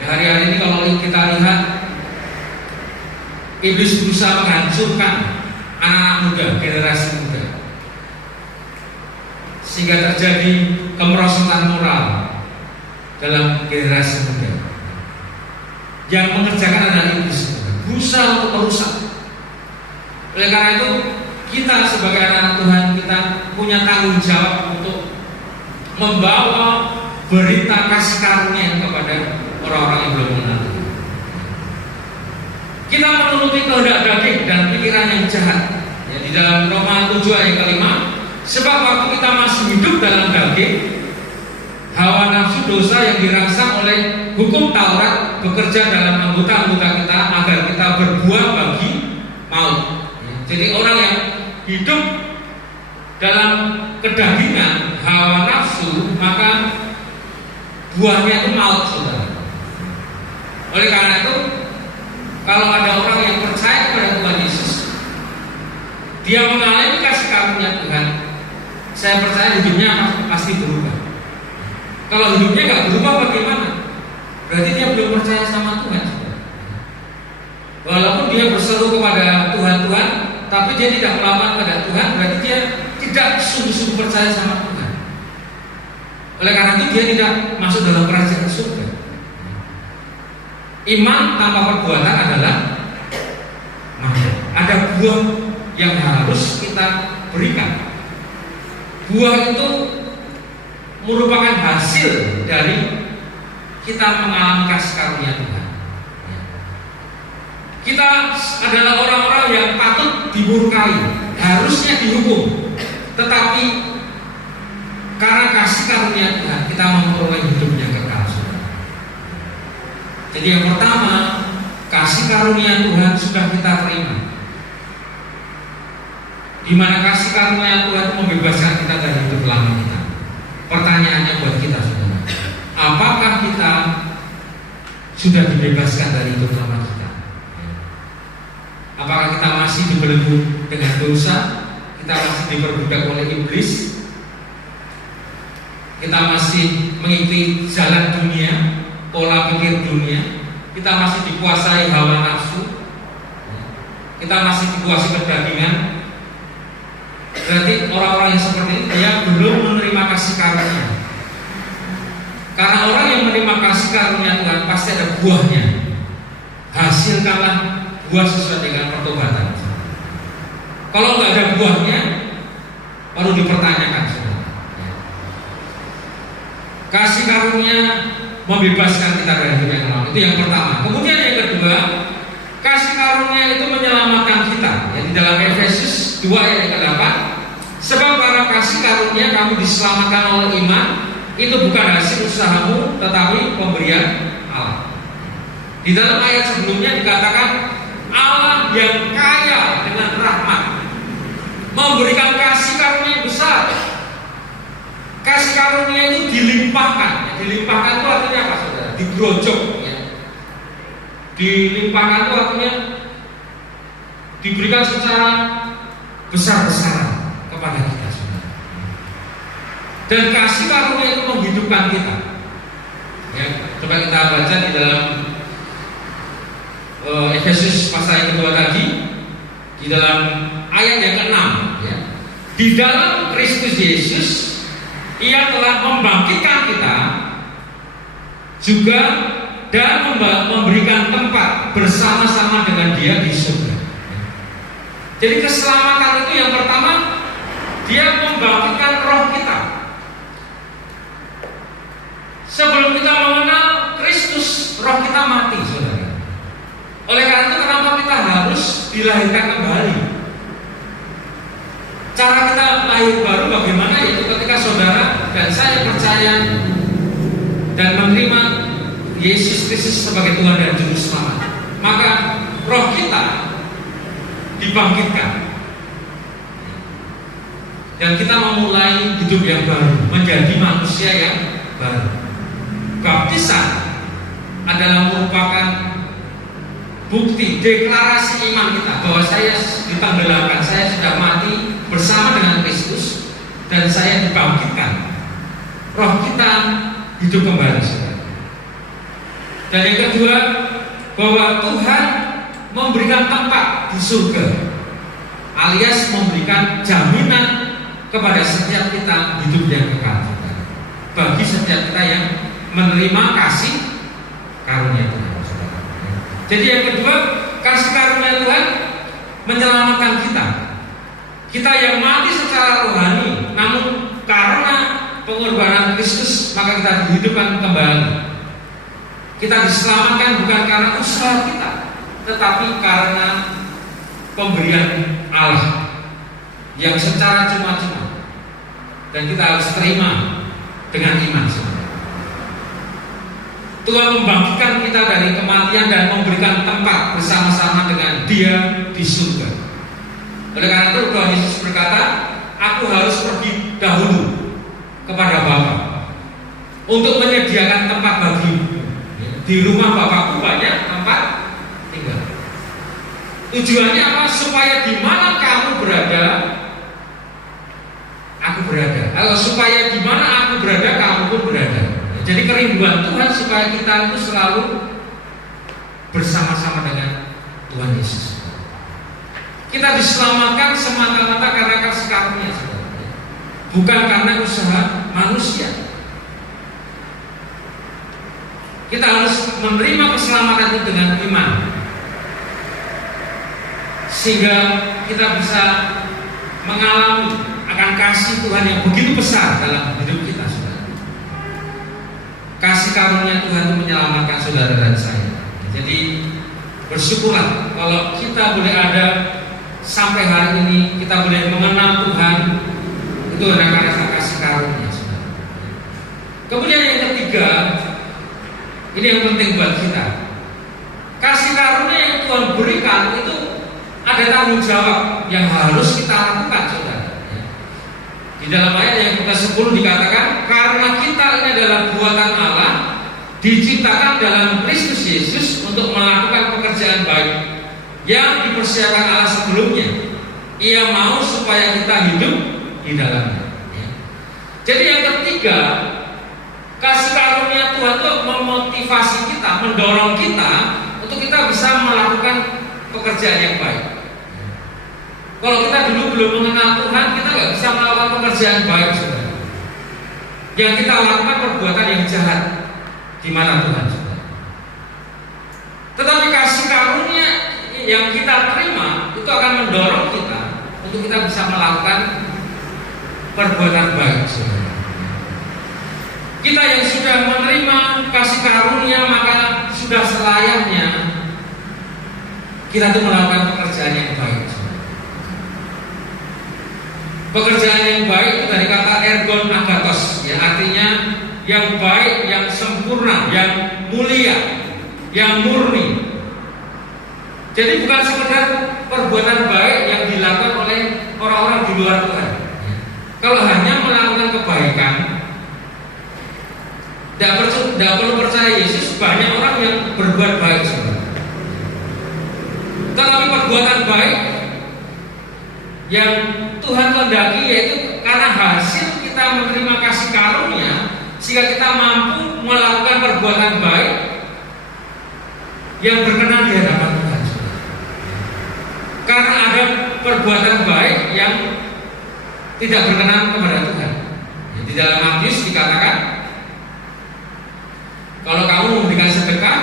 Ya, hari-hari ini kalau kita lihat, iblis berusaha menghancurkan anak-anak muda, generasi muda, sehingga terjadi kemerosotan moral dalam generasi muda. Yang mengerjakan adalah iblis, berusaha untuk merusak. Oleh karena itu, kita sebagai anak Tuhan, kita punya tanggung jawab untuk membawa berita kasih karunia kepada orang-orang yang belum mengenal Tuhan. Kita menuruti kehendak daging dan pikiran yang jahat. Ya, di dalam Roma 7 ayat ke-5, sebab waktu kita masih hidup dalam daging, hawa nafsu dosa yang dirangsang oleh hukum Taurat bekerja dalam anggota-anggota kita agar kita berbuah bagi maut. Jadi orang yang hidup dalam kedagingan, hawa nafsu, maka buahnya itu maut, saudara. Oleh karena itu, kalau ada orang yang percaya kepada Tuhan Yesus, dia mengalami kasih karunia Tuhan, saya percaya hidupnya pasti berubah. Kalau hidupnya nggak berubah, bagaimana? Berarti dia belum percaya sama Tuhan. Walaupun dia berseru kepada Tuhan, tapi dia tidak melawan kepada Tuhan, berarti dia tidak sungguh-sungguh percaya sama Tuhan. Oleh karena itu dia tidak masuk dalam kerajaan surga. Iman tanpa perbuatan adalah mati. Ada buah yang harus kita berikan. Buah itu merupakan hasil dari kita mengalami kasih karunia Tuhan. Kita adalah orang-orang yang patut dimurkai, harusnya dihukum. Tetapi karena kasih karunia Tuhan kita memperoleh hidup yang kekal. Jadi yang pertama, kasih karunia Tuhan sudah kita terima. Di mana kasih karunia Tuhan itu membebaskan kita dari hidup lama kita. Pertanyaannya buat kita, saudara, apakah kita sudah dibebaskan dari hidup lama kita? Apakah kita masih dibelenggu dengan dosa? Kita masih diperbudak oleh iblis? Kita masih mengikuti jalan dunia, pola pikir dunia? Kita masih dikuasai hawa nafsu? Kita masih dikuasai kedagingan? Berarti orang-orang yang seperti ini dia belum menerima kasih karunia. Karena orang yang menerima kasih karunia Tuhan pasti ada buahnya. Hasilkanlah buah sesuai dengan pertobatan. Kalau nggak ada buahnya, perlu dipertanyakan. Kasih karunia membebaskan kita dari hidup yang lama. Itu yang pertama. Kemudian yang kedua, kasih karunia itu menyelamatkan kita. Ya, di dalam Efesus 2 ayat 8, sebab karena kasih karunia kamu diselamatkan oleh iman, itu bukan hasil usahamu, tetapi pemberian Allah. Di dalam ayat sebelumnya dikatakan Allah yang kaya dengan rahmat memberikan kasih karunia yang besar. Kasih karunia ini dilimpahkan. Dilimpahkan itu artinya apa, saudara? Digrojok. Ya. Dilimpahkan itu artinya diberikan secara besar-besaran kepada kita, saudara. Dan kasih karunia itu menghidupkan kita. Ya, coba kita baca di dalam Efesus pasal yang kedua tadi, di dalam ayat yang ke-6. Ya. Di dalam Kristus Yesus Ia telah membangkitkan kita juga dan memberikan tempat bersama-sama dengan Dia di surga. Jadi keselamatan itu yang pertama, Dia membangkitkan roh kita. Sebelum kita mengenal Kristus, roh kita mati, saudara. Oleh karena itu kenapa kita harus dilahirkan kembali? Cara kita lahir baru bagaimana? Yaitu ketika saudara dan saya percaya dan menerima Yesus Kristus sebagai Tuhan dan Juru Selamat, maka roh kita dibangkitkan dan kita memulai hidup yang baru, menjadi manusia yang baru. Baptisan adalah merupakan bukti deklarasi iman kita bahwa saya ditenggelamkan, saya sudah mati bersama dengan Kristus dan saya dibangkitkan. Roh kita hidup kembali, saudara. Dan yang kedua, bahwa Tuhan memberikan tempat di surga, alias memberikan jaminan kepada setiap kita hidup yang kekal, saudara. Bagi setiap kita yang menerima kasih karunia Tuhan, saudara. Jadi yang kedua, kasih karunia Tuhan menyelamatkan kita. Kita yang mati secara rohani, namun karena pengorbanan Kristus maka kita dihidupkan kembali. Kita diselamatkan bukan karena usaha kita, tetapi karena pemberian Allah yang secara cuma-cuma, dan kita harus terima dengan iman. Tuhan membangkitkan kita dari kematian dan memberikan tempat bersama-sama dengan Dia di surga. Oleh karena itu Tuhan Yesus berkata, aku harus pergi dahulu kepada Bapa untuk menyediakan tempat bagimu. Di rumah Bapakku banyak tempat tinggal. Tujuannya apa? Supaya di mana kamu berada, aku berada. Kalau supaya di mana aku berada, kamu pun berada. Jadi kerinduan Tuhan supaya kita itu selalu bersama-sama dengan Tuhan Yesus. Kita diselamatkan semata-mata karena kasih karunia, bukan karena usaha manusia. Kita harus menerima keselamatan itu dengan iman, sehingga kita bisa mengalami akan kasih Tuhan yang begitu besar dalam hidup kita, saudara. Kasih karunia Tuhan itu menyelamatkan saudara dan saya. Jadi bersyukurlah kalau kita boleh ada sampai hari ini, kita boleh mengenal Tuhan, itu adalah karena kasih karunia, saudara. tanggung jawab yang harus kita lakukan, saudara. Di dalam ayat yang ke-10 dikatakan, karena kita ini adalah buatan Allah, diciptakan dalam Kristus Yesus untuk melakukan pekerjaan baik yang dipersiapkan Allah sebelumnya. Ia mau supaya kita hidup di dalamnya. Jadi yang ketiga, kasih karunia Tuhan itu memotivasi kita, mendorong kita untuk kita bisa melakukan pekerjaan yang baik. Kalau kita dulu belum mengenal Tuhan, kita nggak bisa melakukan pekerjaan baik, saudara. Yang kita lakukan perbuatan yang jahat di mana Tuhan, saudara. Tetapi kasih karunia yang kita terima itu akan mendorong kita untuk kita bisa melakukan perbuatan baik, saudara. Kita yang sudah menerima kasih karunia, maka sudah selayaknya kita tuh melakukan pekerjaan yang baik. Pekerjaan yang baik itu dari kata ergon agathos, ya, artinya yang baik, yang sempurna, yang mulia, yang murni. Jadi bukan sekedar perbuatan baik yang dilakukan oleh orang-orang di luar Tuhan. Kalau hanya melakukan kebaikan, tidak perlu percaya Yesus, banyak orang yang berbuat baik, saudara. Tetapi perbuatan baik yang Tuhan kehendaki, yaitu karena hasil kita menerima kasih karunia, sehingga kita mampu melakukan perbuatan baik yang berkenan di hadapan Tuhan. Karena ada perbuatan baik yang tidak berkenan kepada Tuhan. Di dalam Matius dikatakan, kalau kamu memberikan sedekah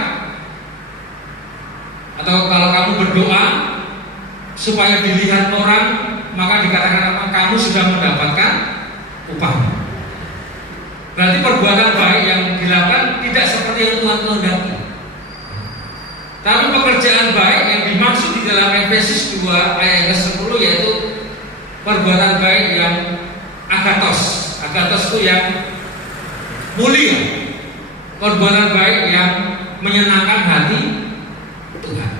atau kalau kamu berdoa supaya dilihat orang, maka dikatakan kamu sudah mendapatkan upahmu. Berarti perbuatan baik yang dilakukan tidak seperti yang Tuhan kehendaki. Tapi pekerjaan baik yang dimaksud di dalam Efesus 2 ayat ke-10 yaitu perbuatan baik yang agathos. Agathos itu yang mulia. Perbuatan baik yang menyenangkan hati Tuhan.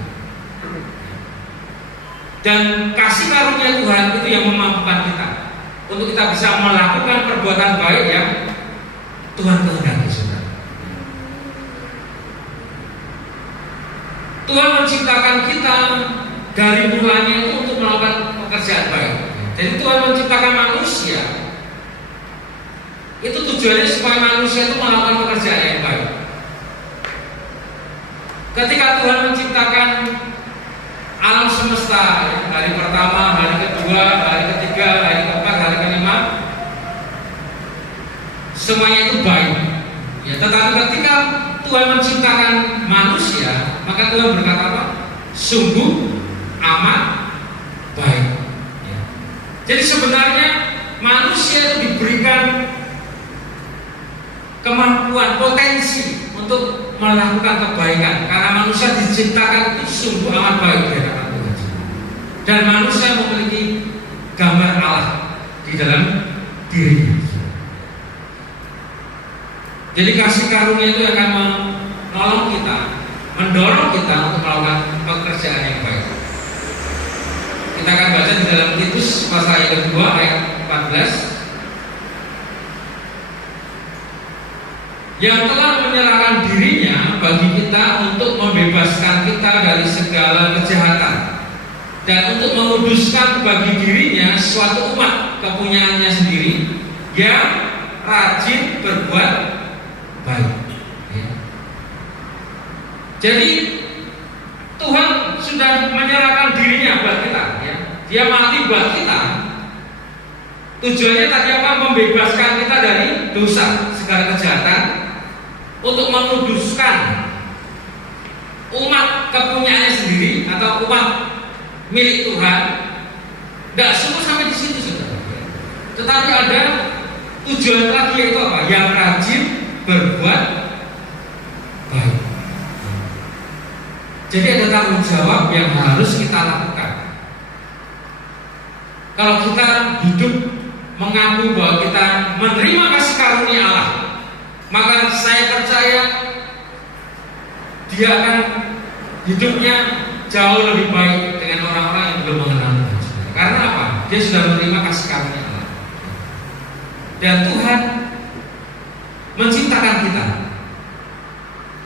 Dan kasih karunia Tuhan itu yang memampukan kita untuk kita bisa melakukan perbuatan baik yang Tuhan kehendaki, saudara. Tuhan menciptakan kita dari mulanya itu untuk melakukan pekerjaan baik. Jadi Tuhan menciptakan manusia itu tujuannya supaya manusia itu melakukan pekerjaan yang baik. Ketika Tuhan menciptakan alam semesta, hari pertama, hari kedua, hari ketiga, hari keempat, hari kelima, semuanya itu baik. Ya, tetapi ketika Tuhan menciptakan manusia, maka Tuhan berkata apa? Sungguh amat baik. Ya. Jadi sebenarnya manusia itu diberikan kemampuan, potensi untuk melakukan kebaikan, karena manusia diciptakan itu sungguh amat baik di hadapan Tuhan. Dan manusia memiliki gambar Allah di dalam dirinya. Jadi kasih karunia itu akan menolong kita, mendorong kita untuk melakukan pekerjaan yang baik. Kita akan baca di dalam Titus pasal yang kedua ayat 14. Yang telah menyerahkan dirinya bagi kita untuk membebaskan kita dari segala kejahatan dan untuk menguduskan bagi dirinya suatu umat kepunyaannya sendiri yang rajin berbuat baik. Ya. Jadi Tuhan sudah menyerahkan dirinya buat kita, ya. Dia mati buat kita. Tujuannya tadi apa? Membebaskan kita dari dosa, segala kejahatan, untuk menguduskan umat kepunyaannya sendiri atau umat milik Tuhan. Tidak cukup sampai di situ, saudara. Tetapi ada tujuan lagi, yaitu apa? Yang rajin berbuat baik. Jadi ada tanggung jawab yang harus kita lakukan. Kalau kita hidup mengaku bahwa kita menerima kasih karunia Allah, maka saya percaya dia akan hidupnya jauh lebih baik dengan orang-orang yang belum mengenal Tuhan. Karena apa? Dia sudah menerima kasih karunia Allah. Dan Tuhan menciptakan kita.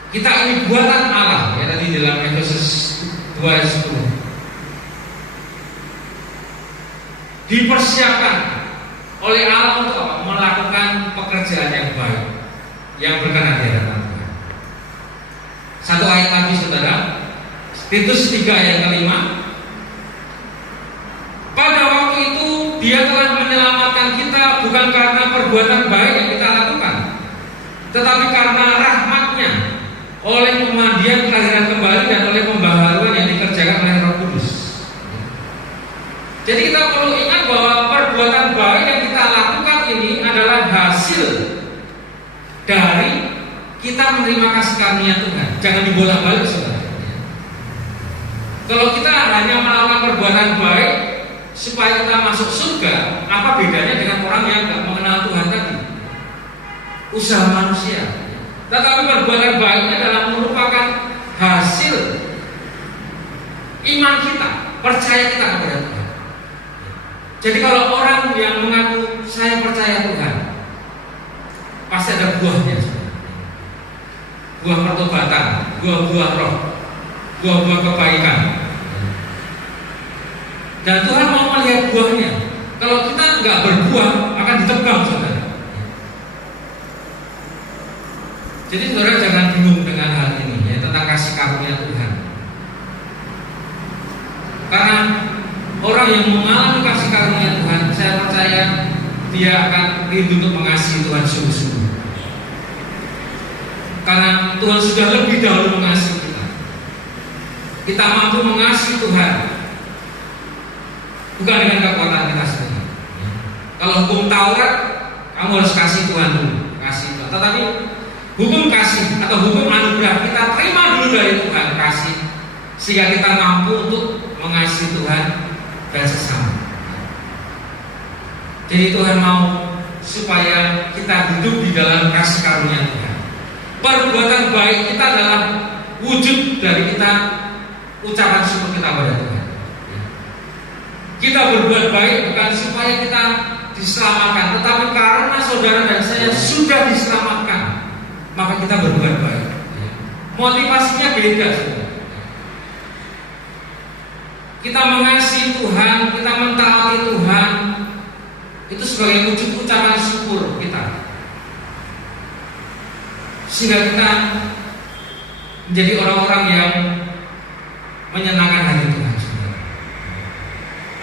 Kita ini buatan Allah, ya tadi dalam Efesus 2 ayat 10. Dipersiapkan oleh Allah untuk apa? Melakukan pekerjaan yang baik, yang berkenan di hadapan Tuhan. Satu ayat lagi saudara, Titus 3 ayat kelima. Pada waktu itu Dia telah menyelamatkan kita bukan karena perbuatan baik yang kita lakukan, tetapi karena rahmat-Nya, oleh pemandian kelahiran kembali dan oleh pembaharuan yang dikerjakan oleh Roh Kudus. Jadi kita perlu ingat bahwa perbuatan baik yang kita lakukan ini adalah hasil dari kita menerima kasih karunia Tuhan. Jangan dibolak-balik saudara. Kalau kita hanya melakukan perbuatan baik supaya kita masuk surga, apa bedanya dengan orang yang tidak mengenal Tuhan tadi? Usaha manusia. Tetapi perbuatan baiknya adalah merupakan hasil iman kita, percaya kita kepada Tuhan. Jadi kalau orang yang mengaku saya percaya Tuhan, pasti ada buahnya, buah pertobatan, buah-buah roh, buah-buah kebaikan. Dan Tuhan mau melihat buahnya. Kalau kita nggak berbuah, akan ditebang saudara. Jadi saudara jangan bingung dengan hal ini ya, tentang kasih karunia Tuhan. Karena orang yang mengalami kasih karunia Tuhan, saya percaya dia akan rindu untuk mengasihi Tuhan sungguh-sungguh. Karena Tuhan sudah lebih dahulu mengasihi kita. Kita mampu mengasihi Tuhan bukan dengan kekuatan kita sendiri. Kalau hukum Taurat, kamu harus kasih Tuhan dulu, kasih Tuhan. Tetapi hukum kasih atau hukum anugerah kita terima dulu dari Tuhan kasih, sehingga kita mampu untuk mengasihi Tuhan dan sesama. Jadi Tuhan mau supaya kita hidup di dalam kasih karunia Tuhan. Perbuatan baik kita adalah wujud dari kita ucapan syukur kita pada Tuhan. Kita berbuat baik bukan supaya kita diselamatkan, tetapi karena saudara dan saya sudah diselamatkan, maka kita berbuat baik. Motivasinya beda saudara. Kita mengasihi Tuhan, kita mentaati Tuhan, itu sebagai wujud ucapan syukur kita, sehingga kita menjadi orang-orang yang menyenangkan hati Tuhan.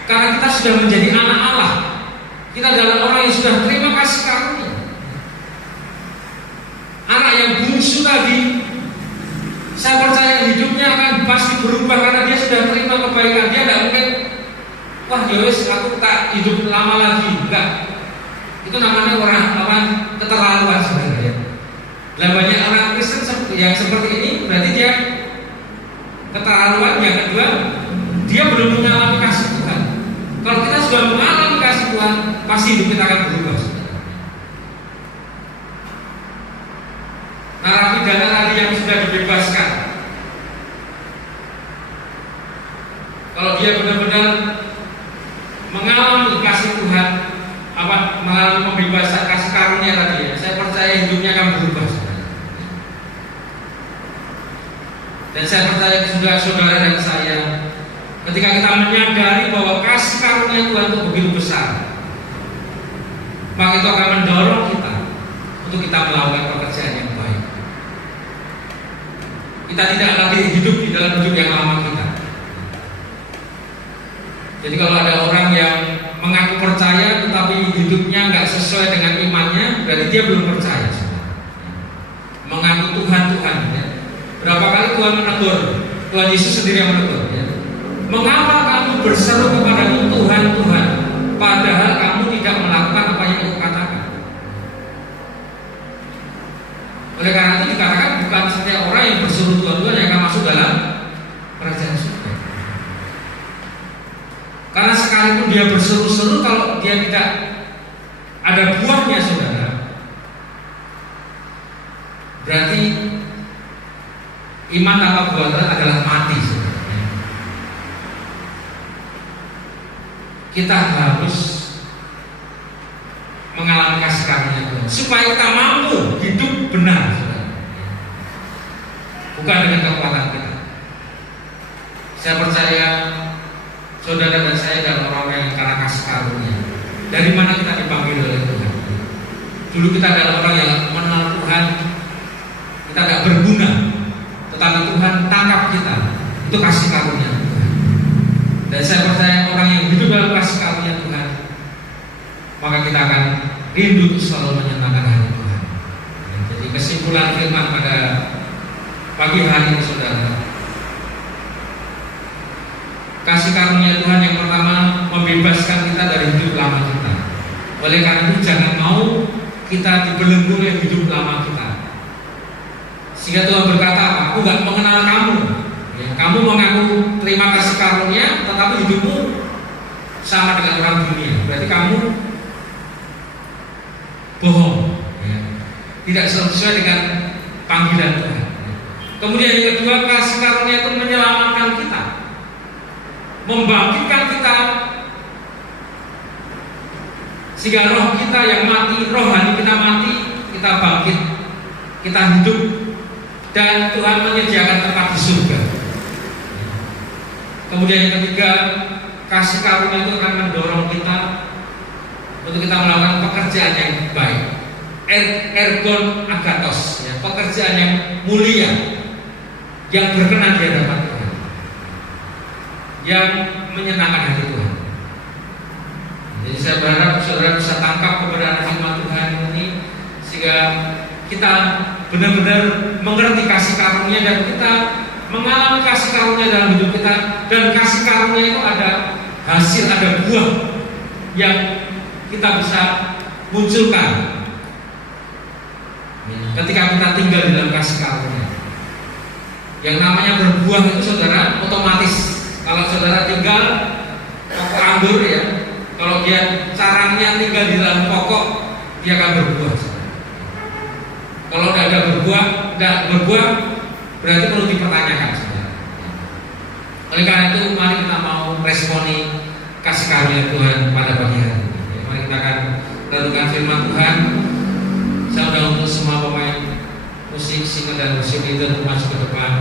Karena kita sudah menjadi anak Allah, kita adalah orang yang sudah terima kasih karunia. Anak yang bungsu tadi, saya percaya hidupnya akan pasti berubah karena dia sudah terima kebaikan. Dia tidak mungkin, wah yowes aku tak hidup lama lagi. Enggak. Itu namanya orang keterlaluan sebenarnya. Lah banyak orang Kristen yang seperti ini berarti dia keterlaluan. Yang kedua, dia belum mengalami kasih Tuhan. Kalau kita sudah mengalami kasih Tuhan, pasti hidup kita akan berubah. Narapidana tadi yang sudah dibebaskan, kalau dia benar-benar mengalami kasih Tuhan, mengalami pembebasan kasih karunia tadi, saya percaya hidupnya akan berubah. Dan saya percaya juga saudara dan saya, ketika kita menyadari bahwa kasih karunia Tuhan itu begitu besar, maka itu akan mendorong kita untuk kita melakukan pekerjaan yang baik. Kita tidak lagi hidup di dalam hidup yang lama kita. Jadi kalau ada orang yang mengaku percaya tetapi hidupnya nggak sesuai dengan imannya, berarti dia belum percaya. Mengaku Tuhan, ya. Berapa kali Tuhan menegur? Tuhan Yesus sendiri yang menegur, ya. Mengapa kamu berseru kepadaku Tuhan, Tuhan, padahal kamu tidak melakukan apa yang aku katakan? Oleh karena itu dikatakan bukan setiap orang yang berseru Tuhan, Tuhan yang akan masuk dalam kerajaan surga. Karena sekalipun dia berseru-seru, kalau dia tidak ada buahnya saudara, berarti iman tanpa buah adalah mati saudara. kita harus mengalami kasih karunia Tuhan supaya kita mampu hidup benar, saudara. Bukan dengan kekuatan kita. Saya percaya saudara dan saya adalah orang yang karena kasih karunia. Dari mana kita dipanggil oleh Tuhan? Dulu kita adalah orang yang mengenal Tuhan, kita tidak berguna, tetapi Tuhan tangkap kita. Itu kasih karunia Tuhan. Dan saya percaya orang yang hidup dalam kasih karunia Tuhan, maka kita akan rindu untuk selalu menyenangkan hati Tuhan. Jadi kesimpulan firman pada pagi hari ini, saudara, kasih karunia Tuhan yang pertama membebaskan kita dari hidup lama kita. Oleh karena itu jangan mau kita dibelenggu oleh hidup lama kita. Sehingga Tuhan berkata, aku gak mengenal kamu. Ya, kamu mengaku terima kasih karunia, tetapi hidupmu sama dengan orang dunia. Berarti kamu bohong. Ya. Tidak sesuai dengan panggilan Tuhan. Kemudian yang kedua, kasih karunia itu menyelamatkan kita, membangkitkan kita, sehingga roh kita yang mati, rohani kita mati, kita bangkit, kita hidup, dan Tuhan menyediakan tempat di surga. Kemudian yang ketiga, kasih karunia itu akan mendorong kita untuk kita melakukan pekerjaan yang baik, ergon agathos, ya, pekerjaan yang mulia, yang berkenan di hadapan Tuhan, yang menyenangkan hati Tuhan. Jadi saya berharap saudara bisa tangkap kebenaran firman Tuhan ini, sehingga kita benar-benar mengerti kasih karunia dan kita mengalami kasih karunia dalam hidup kita. Dan kasih karunia itu ada hasil, ada buah yang kita bisa munculkan ketika kita tinggal di dalam kasih karunia. Yang namanya berbuah itu, saudara, otomatis. Kalau saudara tinggal pokok anggur, ya, kalau dia caranya tinggal di dalam pokok, dia akan berbuah. Kalau tidak ada berbuah, berarti perlu dipertanyakan, saudara. Oleh karena itu, mari kita mau responi kasih karunia Tuhan pada pagi hari ini. Mari kita akan renungkan firman Tuhan. Saya undang untuk semua pemain musik, singer dan worship leader untuk masuk ke depan.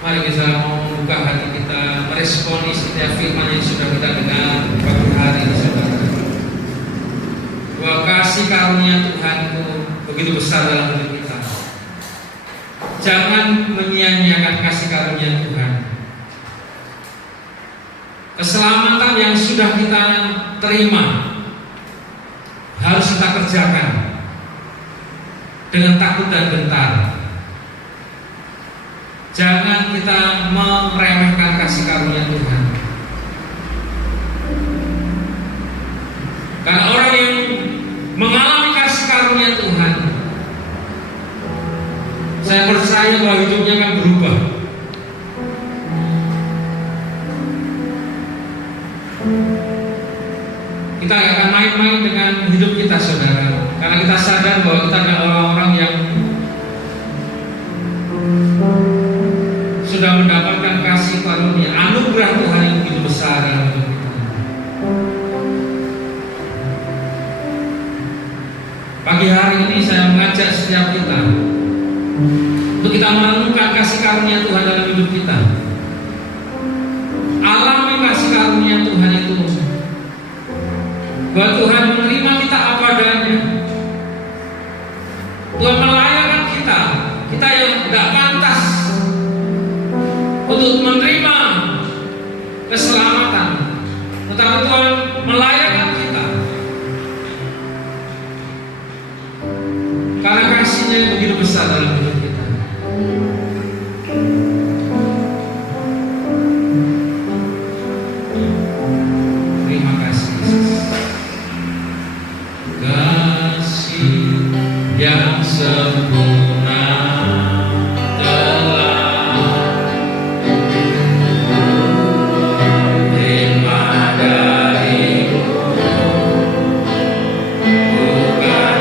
Mari kita mau membuka hati kita, meresponi setiap firman yang sudah kita dengar pagi hari ini, saudara. Bahwa kasih karunia Tuhan itu begitu besar dalam hidup kita. Jangan menyia-nyiakan kasih karunia Tuhan. Keselamatan yang sudah kita terima harus kita kerjakan dengan takut dan gentar. Jangan kita meremehkan kasih karunia Tuhan. Karena orang yang mengalami kasih karunia Tuhan, saya percaya bahwa hidupnya akan berubah. Kita gak akan main-main dengan hidup kita, saudara. Karena kita sadar bahwa kita adalah orang-orang yang sudah mendapatkan kasih karunia, anugerah Tuhan yang begitu besar dalam hidup kita. Pagi hari ini saya mengajak setiap kita untuk kita merenungkan kasih karunia Tuhan dalam hidup kita. Alami kasih karunia Tuhan itu, bahwa Tuhan menerima kita apa adanya. Tuhan melayani kita yang tidak pantas untuk menerima keselamatan, tetapi Tuhan melayani kita karena kasih-Nya yang begitu besar dalam hidup kita. Terima kasih, Yesus. Kasih yang sempurna bukan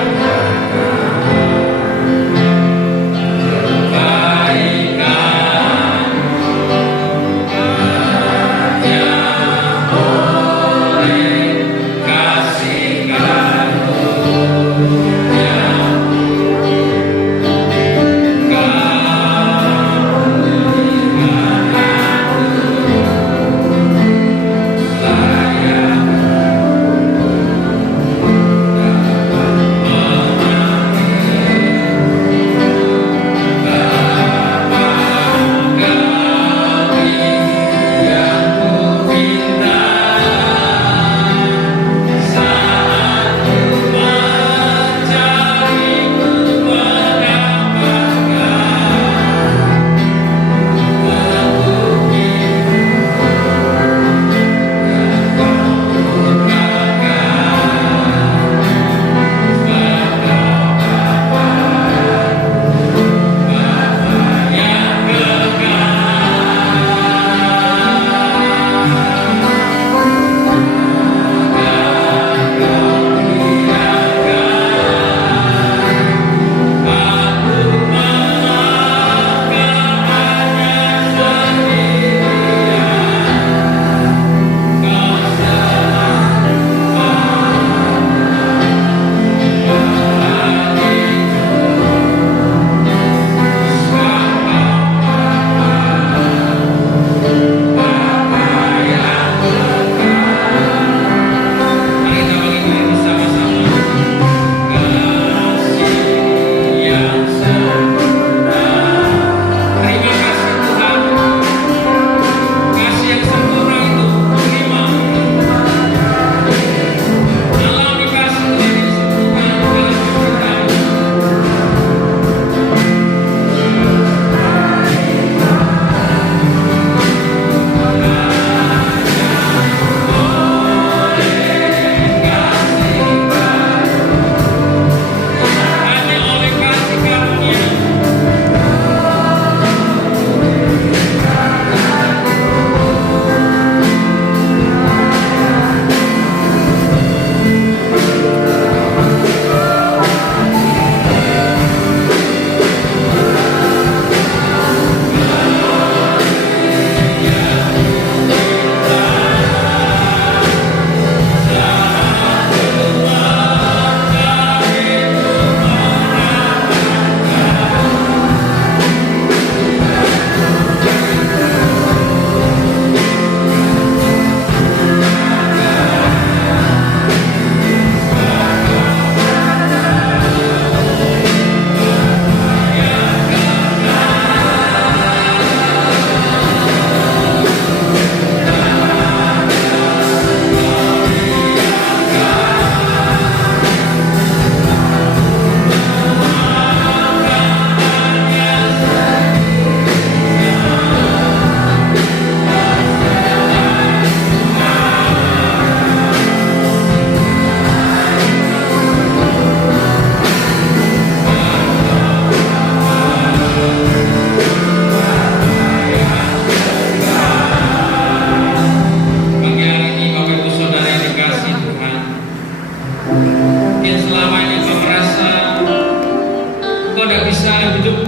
tidak bisa hidup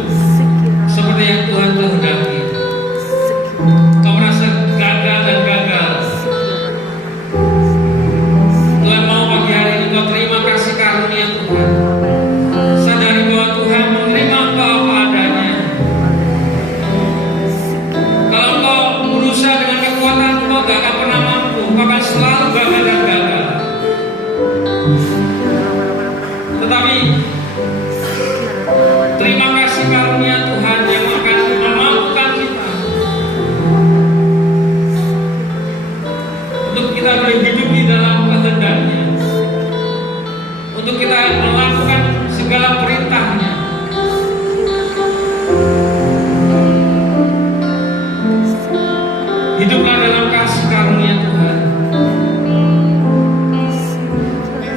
seperti yang Tuhan kehendaki. Kau merasa gagal dan gagal. Tuhan mau pagi hari ini kau terima kasih karunia Tuhan. Sadari bahwa Tuhan menerima kau apa adanya. Kalau kau berusaha dengan kekuatan kau gak akan pernah mampu. Kau akan selalu gagal dan gagal. Tetapi terima kasih karunia Tuhan yang akan memampukan kita untuk kita boleh hidup di dalam kehendak-Nya, untuk kita melakukan segala perintah-Nya. Hiduplah dalam kasih karunia Tuhan.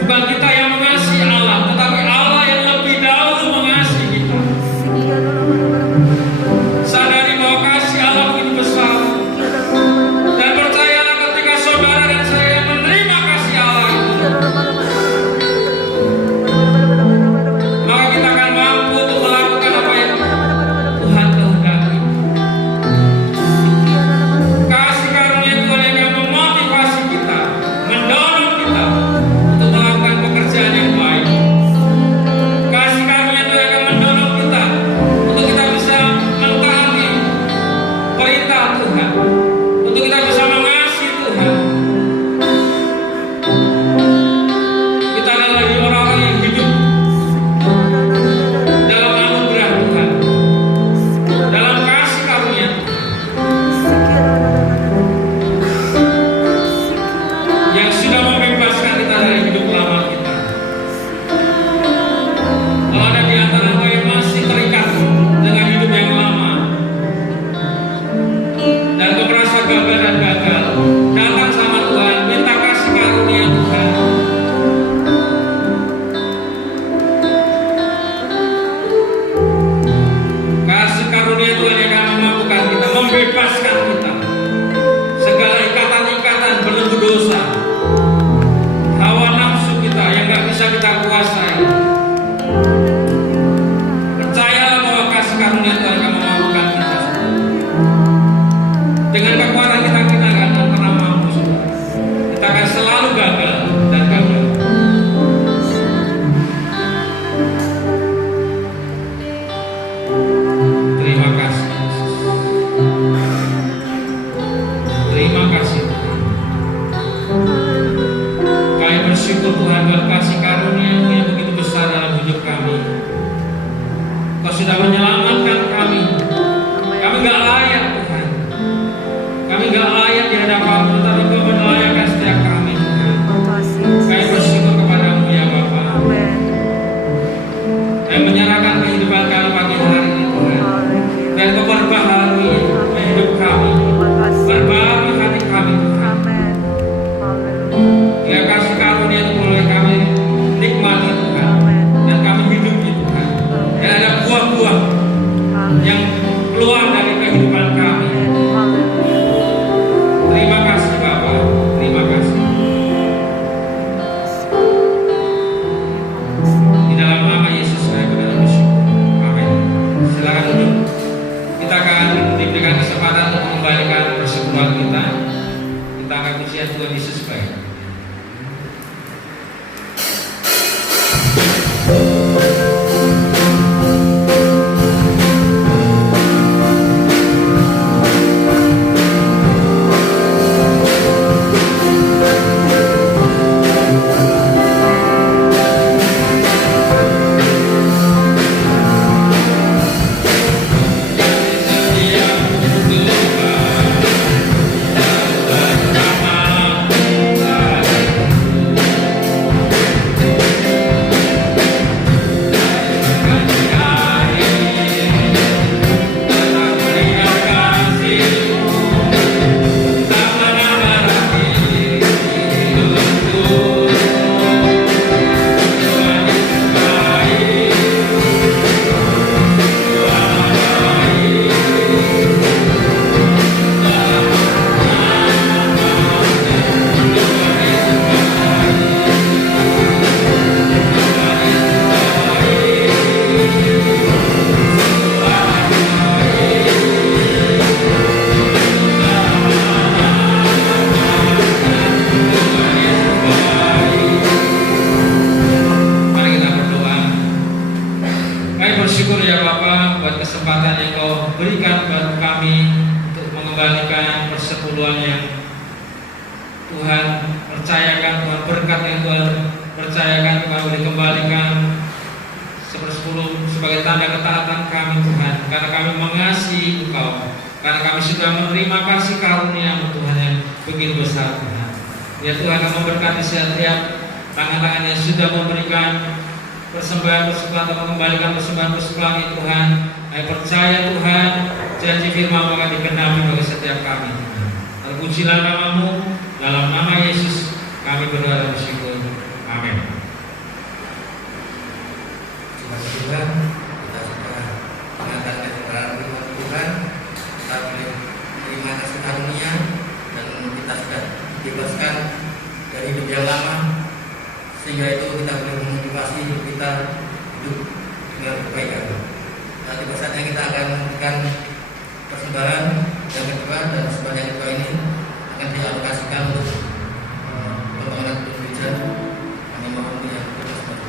Bukan kita yang mengasihi Allah, tetapi Allah yang lebih dahulu mengasihi kita. Sadari bahwa kasih Allah begitu besar. Dan percayalah ketika saudara dan saya menerima kasih Allah itu, maka kita akan mampu untuk melakukan apa yang Tuhan kehendaki. Kasih karunia Tuhan yang akan memotivasi kita, mendorong kita untuk melakukan pekerjaan yang baik. Kasih karunia Tuhan yang akan mendorong kita untuk kita bisa mentaati perintah Tuhan, untuk kita bisa mengasihi Tuhan. Kita adalah orang-orang yang hidup dalam anugerah Tuhan, dalam kasih karunia yang sudah membebaskan kita dari hidup lama kita. Kalau ada di antara kau yang masih terikat dengan hidup yang lama dan kau merasa gagal dan gagal, datang sama Tuhan, minta kasih karunia Tuhan. Kasih karunia Tuhan yang akan memampukan kita, membebaskan kita segala ikatan-ikatan belenggu dosa, hawa nafsu kita yang gak bisa kita kuasai. Percayalah bahwa kasih karunia Tuhan akan memampukan kita. Dengan kekuatan kita gak akan pernah mampu. Kita akan selalu gagal dan gagal. Terima kasih Yesus. Terima kasih Tuhan. Kami bersyukur Tuhan buat kasih karunia-Mu yang begitu besar dalam hidup kami. Kau sudah menyelamatkan kami. Kami gak layak Tuhan. Kami gak layak di hadapan-Mu, tetapi Kau melayakkan setiap kami Tuhan. Kami bersyukur kepada-Mu ya Bapa. Kami menyerahkan kehidupan kami pagi hari ini Tuhan. Dan Kau perbaharui hidup kami, perbaharui hati kami Tuhan. Ya kasih karunia itu mulai kami nikmati Tuhan, dan kami hidup di Tuhan. Dan ada buah-buah yang keluar dari kehidupan kami. Terima kasih Bapa, terima kasih. Di dalam nama Yesus saya bersyukur. Amin. Silakan duduk. Kita akan diberikan kesempatan untuk mengembalikan persekutuan kita. Kita akan pujian Tuhan Yesus baik. bersyukur ya Bapa buat kesempatan yang Kau berikan buat kami untuk mengembalikan persepuluhan yang Tuhan percayakan, Tuhan berkat yang Tuhan percayakan, Tuhan boleh kembalikan sepersepuluh sebagai tanda ketaatan kami Tuhan, karena kami mengasihi Engkau, karena kami sudah menerima kasih karunia Tuhan yang begitu besar Tuhan. Ya Tuhan, Kau memberkati setiap tangan-tangan yang sudah memberikan persembahan-persembahan atau mengembalikan persembahan-persembahan itu Tuhan. Kami percaya Tuhan, janji firman akan digenapi bagi setiap kami. Terpujilah nama-Mu, dalam nama Yesus kami berdoa dan bersyukur. Amin. Terima kasih Tuhan, kita sudah mendengarkan kebenaran firman Tuhan, kita boleh menerima kasih karunia dan kita sudah dibebaskan dari hidup yang lama, sehingga itu kita boleh memotivasi hidup kita hidup dengan kebaikan. Nah, tiba saatnya kita akan memberikan persembahan yang kedua, dan persembahan yang kedua ini akan dialokasikan untuk pembangunan gereja. Kami mohon yang berkenan.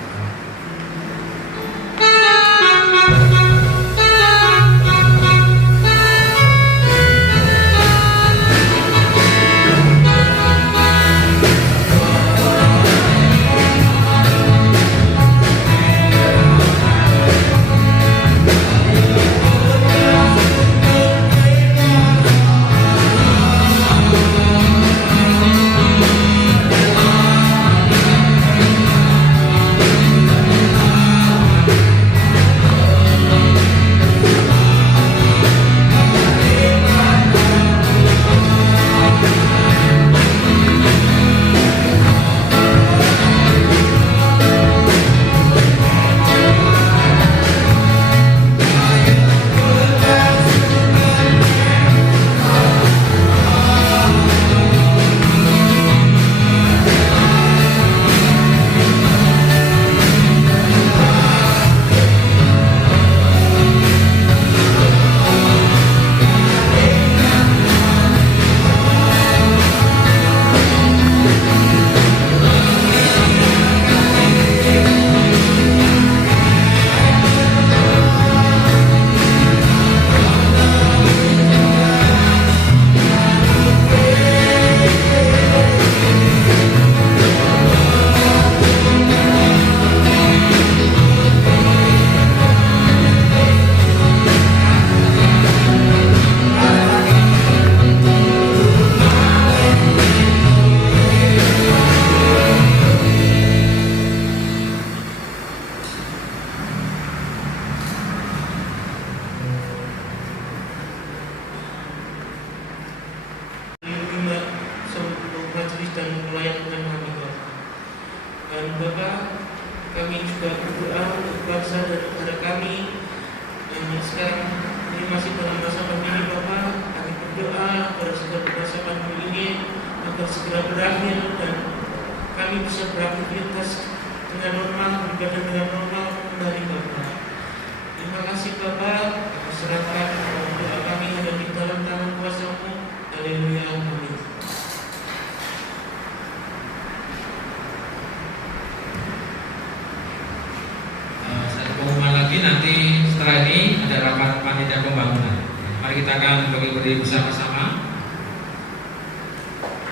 Nanti setelah ini ada rapat panitia pembangunan. Mari kita akan berdiri bersama-sama.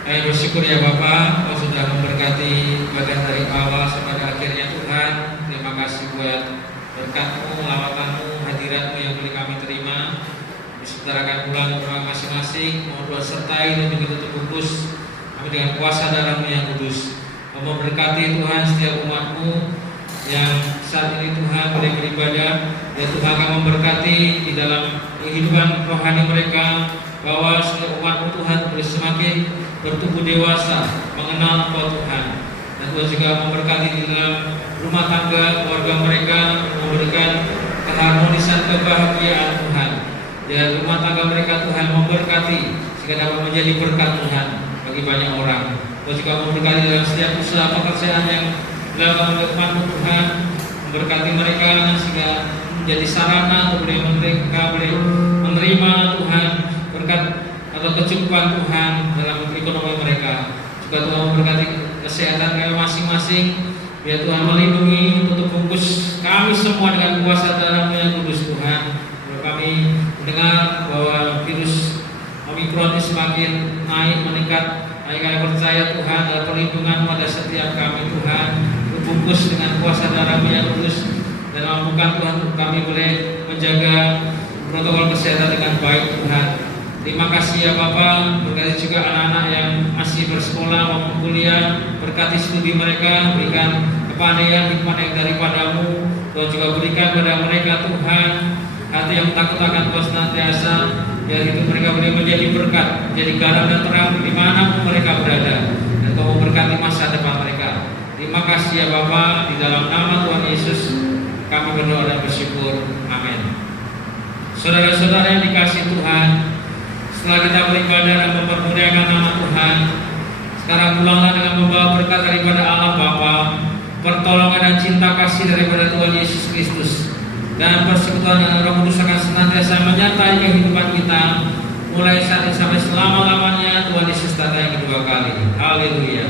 Kami bersyukur ya Bapa, Kau sudah memberkati bagian dari awal sampai akhirnya Tuhan. Terima kasih buat berkat-Mu, lawatan-Mu, hadirat-Mu yang boleh kami terima. Disetarakan pulang ke rumah masing-masing. Mohon Tuhan sertai dan juga tutup kudus kami dengan kuasa dalam-Mu yang kudus. Kau memberkati Tuhan setiap umat-Mu yang saat ini Tuhan boleh beribadah, ya Tuhan akan memberkati di dalam kehidupan rohani mereka, bahwa setiap umat Tuhan boleh semakin bertumbuh dewasa mengenal Engkau Tuhan, dan Tuhan juga memberkati di dalam rumah tangga keluarga mereka, memberikan keharmonisan kebahagiaan Tuhan, dan rumah tangga mereka Tuhan memberkati sehingga dapat menjadi berkat Tuhan bagi banyak orang. Tuhan juga memberkati dalam setiap usaha pekerjaan yang dalam firman Tuhan, memberkati mereka sehingga menjadi sarana untuk mereka boleh menerima Tuhan berkat atau kecukupan Tuhan dalam ekonomi mereka. Juga Tuhan memberkati kesehatan mereka masing-masing, Biar Tuhan melindungi, tutup bungkus kami semua dengan kuasa darah-Mu yang kudus Tuhan. Kalau kami mendengar bahwa virus Omikron ini semakin naik meningkat, kami percaya Tuhan dalam perlindungan pada setiap kami Tuhan. Bungkus dengan kuasa darah-Mu yang kudus dan mampukan Tuhan untuk kami boleh menjaga protokol kesehatan dengan baik Tuhan. Terima kasih ya Bapa, berkati juga anak-anak yang masih bersekolah maupun kuliah, berkati studi mereka, berikan kepandaian hikmat yang daripada-Mu. Tuhan juga berikan pada mereka Tuhan hati yang takut akan Tuhan senantiasa, biar hidup mereka boleh menjadi berkat, menjadi garam dan terang di mana mereka berada, dan Tuhan memberkati masa depan mereka. Terima kasih ya Bapa, di dalam nama Tuhan Yesus kami berdoa dan bersyukur. Amin. Saudara-saudara yang dikasihi Tuhan, setelah kita beribadah dan mempermuliakan nama Tuhan, sekarang pulanglah dengan membawa berkat daripada Allah Bapa, pertolongan dan cinta kasih daripada Tuhan Yesus Kristus, dan persekutuan dengan Roh Kudus akan senantiasa menyertai kehidupan kita mulai saat ini sampai selama-lamanya. Tuhan Yesus datang yang kedua kali. Haleluya.